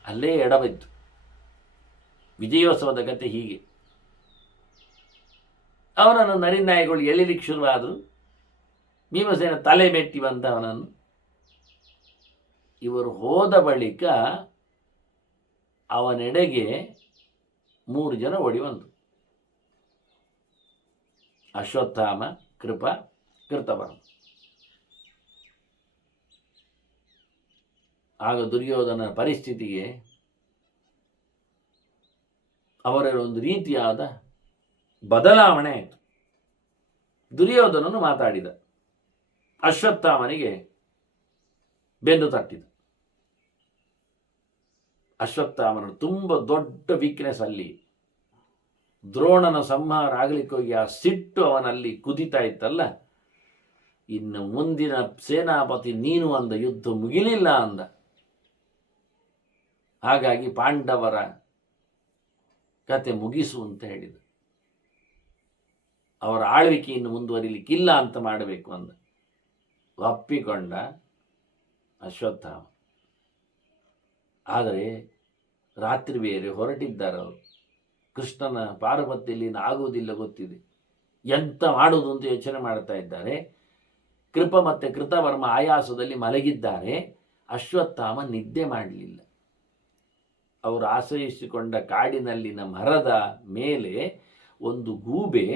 ಅಲ್ಲೇ ಎಡಬಿತ್ತು. ವಿಜಯೋತ್ಸವದ ಕತೆ ಹೀಗೆ. ಅವನನ್ನು ನರಿನಾಯಿಗಳು ಎಳಿಲಿಕ್ಕೆ ಶುರುವಾದರು. ಭೀಮಸೇನ ತಲೆ ಮೆಟ್ಟಿ ಬಂದ ಅವನನ್ನು. ಇವರು ಹೋದ ಬಳಿಕ ಅವನೆಡೆಗೆ 3 ಜನ ಓಡಿ ಬಂದರು. ಅಶ್ವತ್ಥಾಮ, ಕೃಪ, ಕೃತವರ್ಮ. ಆಗ ದುರ್ಯೋಧನ ಪರಿಸ್ಥಿತಿಗೆ ಅವರ ಒಂದು ರೀತಿಯಾದ ಬದಲಾವಣೆ ಆಯಿತು. ದುರ್ಯೋಧನನು ಮಾತಾಡಿದ, ಅಶ್ವತ್ಥಾಮನಿಗೆ ಬೆನ್ನು ತಟ್ಟಿದ. ಅಶ್ವತ್ಥಾಮನ ತುಂಬ ದೊಡ್ಡ ವೀಕ್ನೆಸ್ ಅಲ್ಲಿ. ದ್ರೋಣನ ಸಂಹಾರ ಆಗಲಿಕ್ಕೆ ಹೋಗಿ ಆ ಸಿಟ್ಟು ಅವನಲ್ಲಿ ಕುದಿತಾ ಇತ್ತಲ್ಲ. ಇನ್ನು ಮುಂದಿನ ಸೇನಾಪತಿ ನೀನು ಅಂದ, ಯುದ್ಧ ಮುಗಿಲಿಲ್ಲ ಅಂದ. ಹಾಗಾಗಿ ಪಾಂಡವರ ಕತೆ ಮುಗಿಸು ಅಂತ ಹೇಳಿದ. ಅವರ ಆಳ್ವಿಕೆಯನ್ನು ಮುಂದುವರಿಲಿಕ್ಕಿಲ್ಲ ಅಂತ ಮಾಡಬೇಕು ಅಂದ. ಒಪ್ಪಿಕೊಂಡ ಅಶ್ವತ್ಥಾಮ. ಆದರೆ ರಾತ್ರಿ ಬೇರೆ ಹೊರಟಿದ್ದಾರೆ ಅವರು. ಕೃಷ್ಣನ ಪಾರ್ವತಿಯಲ್ಲಿ ಆಗುವುದಿಲ್ಲ ಗೊತ್ತಿದೆ, ಎಂತ ಮಾಡುವುದು ಅಂತ ಯೋಚನೆ ಮಾಡ್ತಾ ಇದ್ದಾರೆ. ಕೃಪ ಮತ್ತು ಕೃತವರ್ಮ ಆಯಾಸದಲ್ಲಿ ಮಲಗಿದ್ದಾರೆ. ಅಶ್ವತ್ಥಾಮ ನಿದ್ದೆ ಮಾಡಲಿಲ್ಲ. ಅವರು ಆಶ್ರಯಿಸಿಕೊಂಡ ಕಾಡಿನಲ್ಲಿನ ಮರದ ಮೇಲೆ ಒಂದು ಗೂಬೆ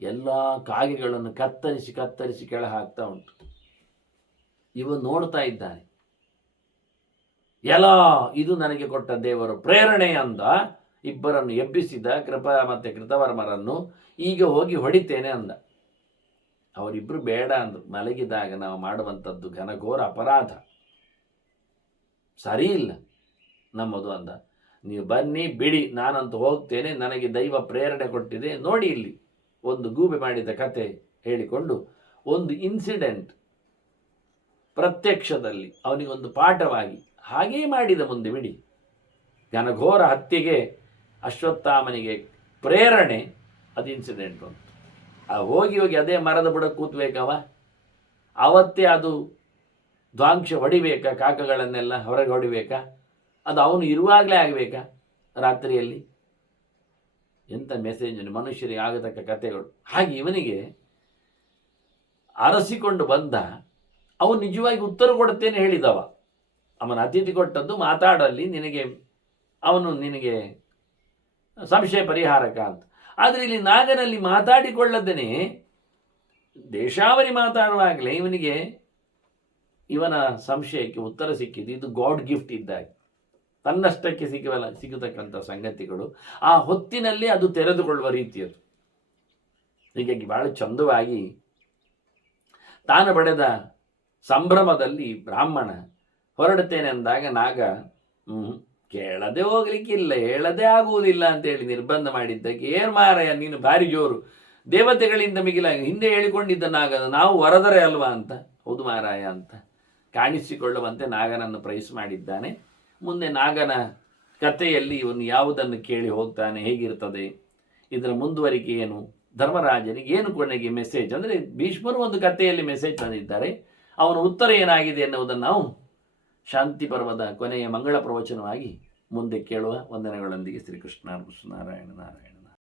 ಎಲ್ಲ ಕಾಗೆಗಳನ್ನು ಕತ್ತರಿಸಿ ಕತ್ತರಿಸಿ ಕೆಳ ಹಾಕ್ತಾ ಉಂಟು. ಇವ ನೋಡ್ತಾ ಇದ್ದಾನೆ. ಎಲ್ಲ ಇದು ನನಗೆ ಕೊಟ್ಟ ದೇವರು ಪ್ರೇರಣೆ ಅಂದ. ಇಬ್ಬರನ್ನು ಎಬ್ಬಿಸಿದ ಕೃಪ ಮತ್ತು ಕೃತವರ್ಮರನ್ನು. ಈಗ ಹೋಗಿ ಹೊಡಿತೇನೆ ಅಂದ. ಅವರಿಬ್ಬರು ಬೇಡ ಅಂದರು. ಮಲಗಿದಾಗ ನಾವು ಮಾಡುವಂಥದ್ದು ಘನಘೋರ ಅಪರಾಧ, ಸರಿ ಇಲ್ಲ ನಮ್ಮದು ಅಂದ. ನೀವು ಬನ್ನಿ ಬಿಡಿ, ನಾನಂತೂ ಹೋಗ್ತೇನೆ, ನನಗೆ ದೈವ ಪ್ರೇರಣೆ ಕೊಟ್ಟಿದೆ. ನೋಡಿ ಇಲ್ಲಿ ಒಂದು ಗೂಬೆ ಮಾಡಿದ ಕತೆ ಹೇಳಿಕೊಂಡು ಒಂದು ಇನ್ಸಿಡೆಂಟ್ ಪ್ರತ್ಯಕ್ಷದಲ್ಲಿ ಅವನಿಗೊಂದು ಪಾಠವಾಗಿ ಹಾಗೇ ಮಾಡಿದ. ಮುಂದೆ ಬಿಡಿ, ಘನಘೋರ ಹತ್ಯೆಗೆ ಅಶ್ವತ್ಥಾಮನಿಗೆ ಪ್ರೇರಣೆ ಅದು ಇನ್ಸಿಡೆಂಟ್ ಅಂತ. ಹೋಗಿ ಹೋಗಿ ಅದೇ ಮರದ ಬುಡ ಕೂತ್ಬೇಕವ, ಅವತ್ತೇ ಅದು ದ್ವಾಂಶ ಹೊಡಿಬೇಕಾ, ಕಾಕಗಳನ್ನೆಲ್ಲ ಹೊರಗೆ ಹೊಡಿಬೇಕಾ, ಅದು ಅವನು ಇರುವಾಗಲೇ ಆಗಬೇಕಾ ರಾತ್ರಿಯಲ್ಲಿ? ಎಂಥ ಮೆಸೇಜ್ ಮನುಷ್ಯರಿಗೆ ಆಗತಕ್ಕ ಕಥೆಗಳು. ಹಾಗೆ ಇವನಿಗೆ ಅರಸಿಕೊಂಡು ಬಂದ. ಅವನು ನಿಜವಾಗಿ ಉತ್ತರ ಕೊಡುತ್ತೇನೆ ಹೇಳಿದವ. ಅವನ ಅತಿಥಿ ಕೊಟ್ಟದ್ದು ಮಾತಾಡಲ್ಲಿ ನಿನಗೆ ಸಂಶಯ ಪರಿಹಾರಕ ಅಂತ. ಆದರೆ ಇಲ್ಲಿ ನಾಗನಲ್ಲಿ ಮಾತಾಡಿಕೊಳ್ಳದೇನೆ ದೇಶಾವರಿ ಮಾತಾಡುವಾಗಲೇ ಇವನ ಸಂಶಯಕ್ಕೆ ಉತ್ತರ ಸಿಕ್ಕಿದ್ದು. ಇದು ಗಾಡ್ ಗಿಫ್ಟ್ ಇದ್ದಾಗೆ, ತನ್ನಷ್ಟಕ್ಕೆ ಸಿಗತಕ್ಕಂಥ ಸಂಗತಿಗಳು ಆ ಹೊತ್ತಿನಲ್ಲಿ ಅದು ತೆರೆದುಕೊಳ್ಳುವ ರೀತಿಯದು. ಹೀಗಾಗಿ ಬಹಳ ಚಂದವಾಗಿ ತಾನು ಪಡೆದ ಸಂಭ್ರಮದಲ್ಲಿ ಬ್ರಾಹ್ಮಣ ಹೊರಡುತ್ತೇನೆ ಅಂದಾಗ ನಾಗ ಕೇಳದೆ ಹೋಗ್ಲಿಕ್ಕಿಲ್ಲ, ಹೇಳದೆ ಆಗುವುದಿಲ್ಲ ಅಂತೇಳಿ ನಿರ್ಬಂಧ ಮಾಡಿದ್ದಕ್ಕೆ, ಏನ್ ಮಾರಾಯ ನೀನು ಭಾರಿ ಜೋರು, ದೇವತೆಗಳಿಂದ ಮಿಗಿಲ ಹಿಂದೆ ಹೇಳಿಕೊಂಡಿದ್ದ ನಾಗ ನಾವು ವರದರೆ ಅಲ್ವಾ ಅಂತ. ಹೌದು ಮಾರಾಯ ಅಂತ ಕಾಣಿಸಿಕೊಳ್ಳುವಂತೆ ನಾಗನನ್ನು ಪ್ರೈಸ್ ಮಾಡಿದ್ದಾನೆ. ಮುಂದೆ ನಾಗನ ಕಥೆಯಲ್ಲಿ ಇವನು ಯಾವುದನ್ನು ಕೇಳಿ ಹೋಗ್ತಾನೆ, ಹೇಗಿರ್ತದೆ, ಇದರ ಮುಂದುವರಿಕೆ ಏನು, ಧರ್ಮರಾಜನಿಗೆ ಏನು ಕೊನೆಗೆ ಮೆಸೇಜ್ ಅಂದರೆ ಭೀಷ್ಮರು ಒಂದು ಕಥೆಯಲ್ಲಿ ಮೆಸೇಜ್ ತಂದಿದ್ದಾರೆ, ಅವನ ಉತ್ತರ ಏನಾಗಿದೆ ಎನ್ನುವುದನ್ನು ನಾವು ಶಾಂತಿ ಪರ್ವದ ಕೊನೆಯ ಮಂಗಳ ಪ್ರವಚನವಾಗಿ ಮುಂದೆ ಕೇಳುವ. ವಂದನೆಗಳೊಂದಿಗೆ ಶ್ರೀಕೃಷ್ಣ ನಾರಾಯಣ ನಾರಾಯಣ.